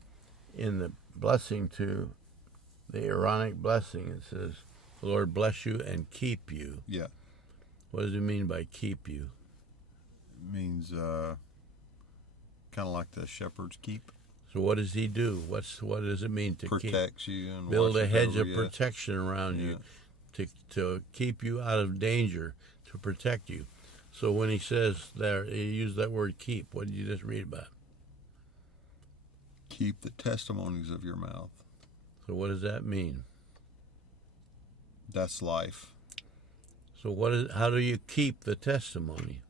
in the blessing to the Aaronic blessing, it says, the Lord bless you and keep you. Yeah. What does it mean by keep you? It means kind of like the shepherd's keep. So what does he do? What does it mean to Protects you and build a watches hedge over of you. protection around Yeah. you to keep you out of danger, to protect you? So when he says there, he used that word keep. What did you just read about? Keep the testimonies of your mouth. So what does that mean? That's life. So how do you keep the testimony?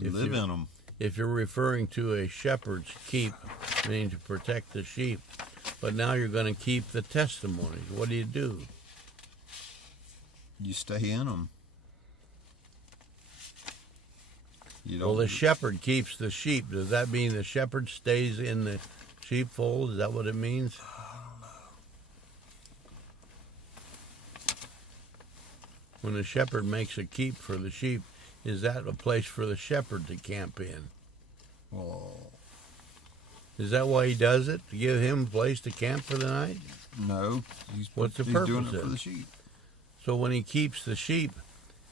Live in them. If you're referring to a shepherd's keep, meaning to protect the sheep, but now you're going to keep the testimonies, what do? You stay in them. You don't. Well, the shepherd keeps the sheep. Does that mean the shepherd stays in the sheepfold? Is that what it means? When the shepherd makes a keep for the sheep, is that a place for the shepherd to camp in? Well, Is that why he does it? To give him a place to camp for the night? no. What's the he's purpose doing it of for it? the sheep. So when he keeps the sheep,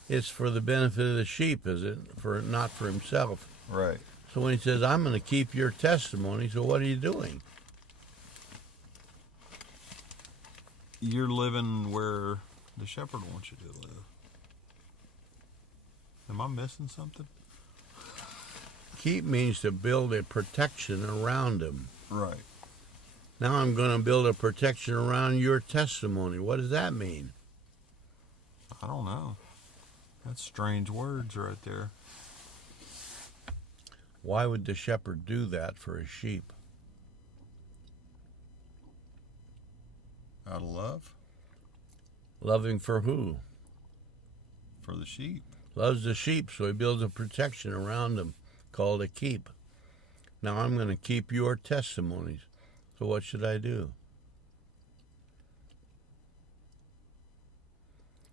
it's for the benefit of the sheep, is it? Not for himself. Right. So when he says, I'm going to keep your testimony, so what are you doing? You're living where the shepherd wants you to live. Am I missing something? Keep means to build a protection around him. Right. Now I'm going to build a protection around your testimony. What does that mean? I don't know. That's strange words right there. Why would the shepherd do that for his sheep? Out of love? Loving for who? For the sheep. Loves the sheep, so he builds a protection around them called a keep. Now I'm going to keep your testimonies. So what should I do?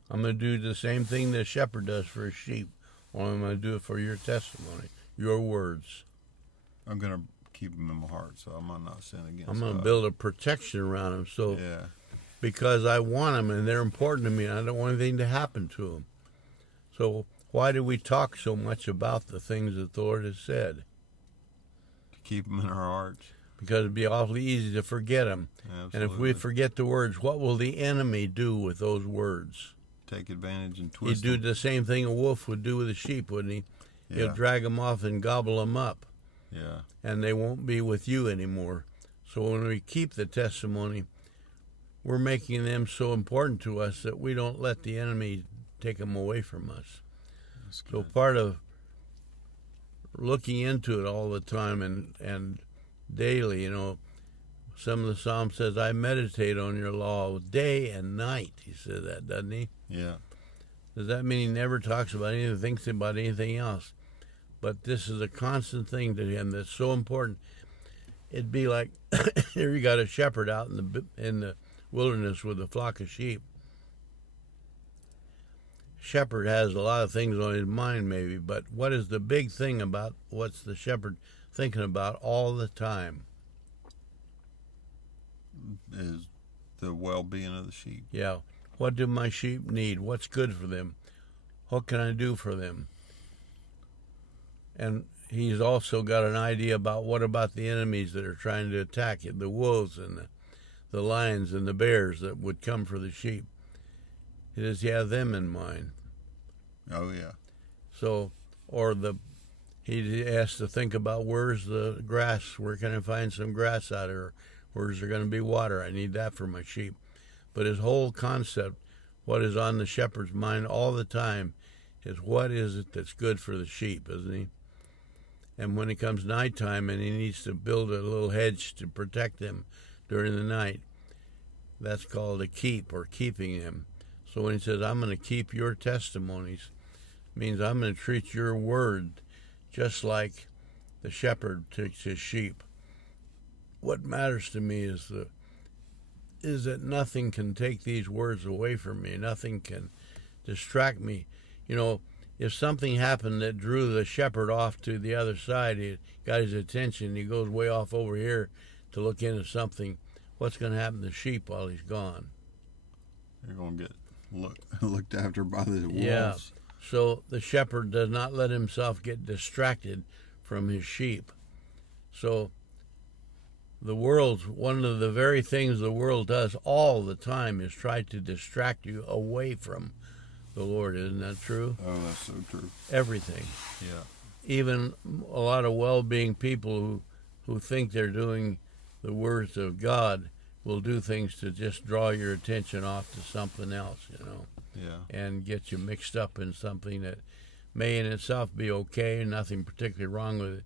I'm going to do the same thing the shepherd does for his sheep, only I'm going to do it for your testimony, your words. I'm going to keep them in my heart, so I might not sin against I'm going to God. build a protection around them, so Yeah. because I want them and they're important to me, and I don't want anything to happen to them. So why do we talk so much about the things that the Lord has said? To keep them in our hearts. Because it'd be awfully easy to forget them. Absolutely. And if we forget the words, what will the enemy do with those words? Take advantage and twist He'd do them. the same thing a wolf would do with a sheep, wouldn't he? Yeah. He'll drag them off and gobble them up, Yeah. and they won't be with you anymore. So when we keep the testimony, we're making them so important to us that we don't let the enemy take them away from us. That's So good. part of looking into it all the time and daily, some of the Psalm says, I meditate on your law day and night. He said that, doesn't he? Yeah. Does that mean he never talks about anything, thinks about anything else? But this is a constant thing to him that's so important. It'd be like, here you got a shepherd out in the wilderness with a flock of sheep. Shepherd has a lot of things on his mind maybe, but what is the big thing about what's the shepherd thinking about all the time? Is the well-being of the sheep. Yeah. What do my sheep need? What's good for them? What can I do for them? And he's also got an idea about what about the enemies that are trying to attack it, the wolves and the lions and the bears that would come for the sheep. Does he have them in mind? Oh, yeah. So, he has to think about where's the grass, where can I find some grass out here, where's there going to be water, I need that for my sheep. But his whole concept, what is on the shepherd's mind all the time, is what is it that's good for the sheep, isn't he? And when it comes nighttime and he needs to build a little hedge to protect them during the night, that's called a keep, or keeping him. So when he says, I'm going to keep your testimonies, it means I'm going to treat your word just like the shepherd treats his sheep. What matters to me is that nothing can take these words away from me. Nothing can distract me. If something happened that drew the shepherd off to the other side, he got his attention, he goes way off over here to look into something, what's going to happen to the sheep while he's gone? They're going to get looked after by the wolves. Yeah. So the shepherd does not let himself get distracted from his sheep. So one of the very things the world does all the time is try to distract you away from the Lord. Isn't that true? Oh, that's so true. Everything. Yeah. Even a lot of well-being people who think they're doing the words of God will do things to just draw your attention off to something else, Yeah. and get you mixed up in something that may in itself be okay, nothing particularly wrong with it,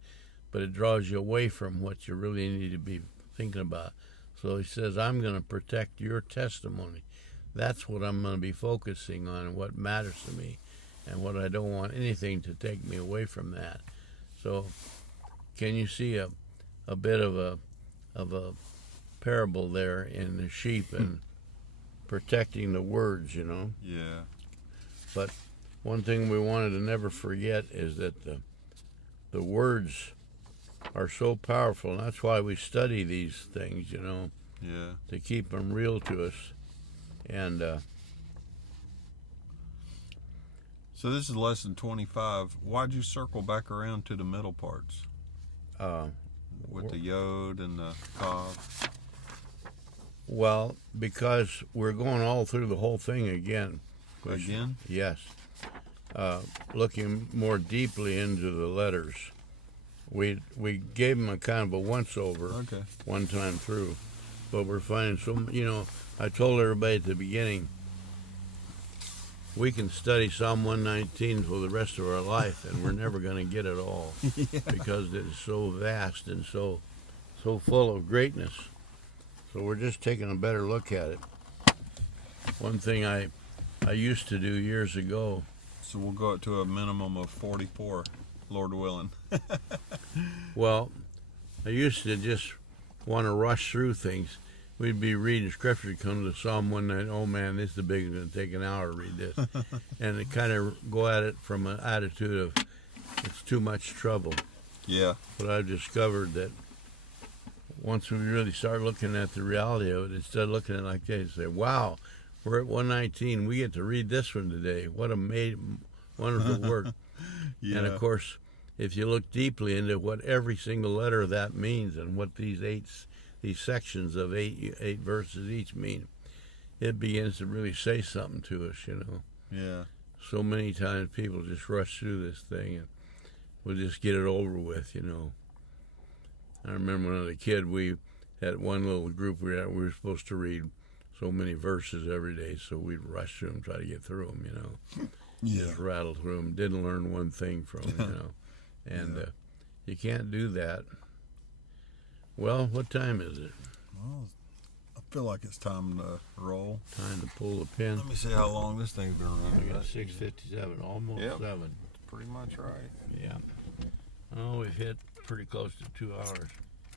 but it draws you away from what you really need to be thinking about. So he says, I'm going to protect your testimony. That's what I'm going to be focusing on, and what matters to me, and what I don't want anything to take me away from that. So can you see a bit of a parable there in the sheep and protecting the words, Yeah. But one thing we wanted to never forget is that the words are so powerful, and that's why we study these things, Yeah. to keep them real to us. And So this is lesson 25. Why'd you circle back around to the middle parts with the yod and the Kaph? well, because we're going all through the whole thing again. Again? Yes. looking more deeply into the letters. We gave them a kind of a once over one time through, but we're finding I told everybody at the beginning, we can study Psalm 119 for the rest of our life, and we're never going to get it all because it is so vast and so full of greatness. So we're just taking a better look at it. One thing I used to do years ago. So we'll go up to a minimum of 44, Lord willing. Well, I used to just want to rush through things. We'd be reading scripture, come to Psalm 119. Oh man, this is the big one. It's going to take an hour to read this. And it kind of go at it from an attitude of it's too much trouble. Yeah. But I've discovered that once we really start looking at the reality of it, instead of looking at it like this, say, wow, we're at 119. We get to read this one today. What a wonderful work. Yeah. And of course, if you look deeply into what every single letter of that means and what these sections of eight verses each mean, it begins to really say something to us, Yeah. So many times people just rush through this thing and we'll just get it over with, I remember when I was a kid, we had one little group we were supposed to read so many verses every day, so we'd rush through them, try to get through them, Yeah. Just rattle through them, didn't learn one thing from them, And you can't do that. Well, what time is it? Well, I feel like it's time to roll. Time to pull the pin. Let me see how long this thing's been We running. got 6:57, almost 7. Pretty much right. Yeah. Oh, we've hit pretty close to 2 hours.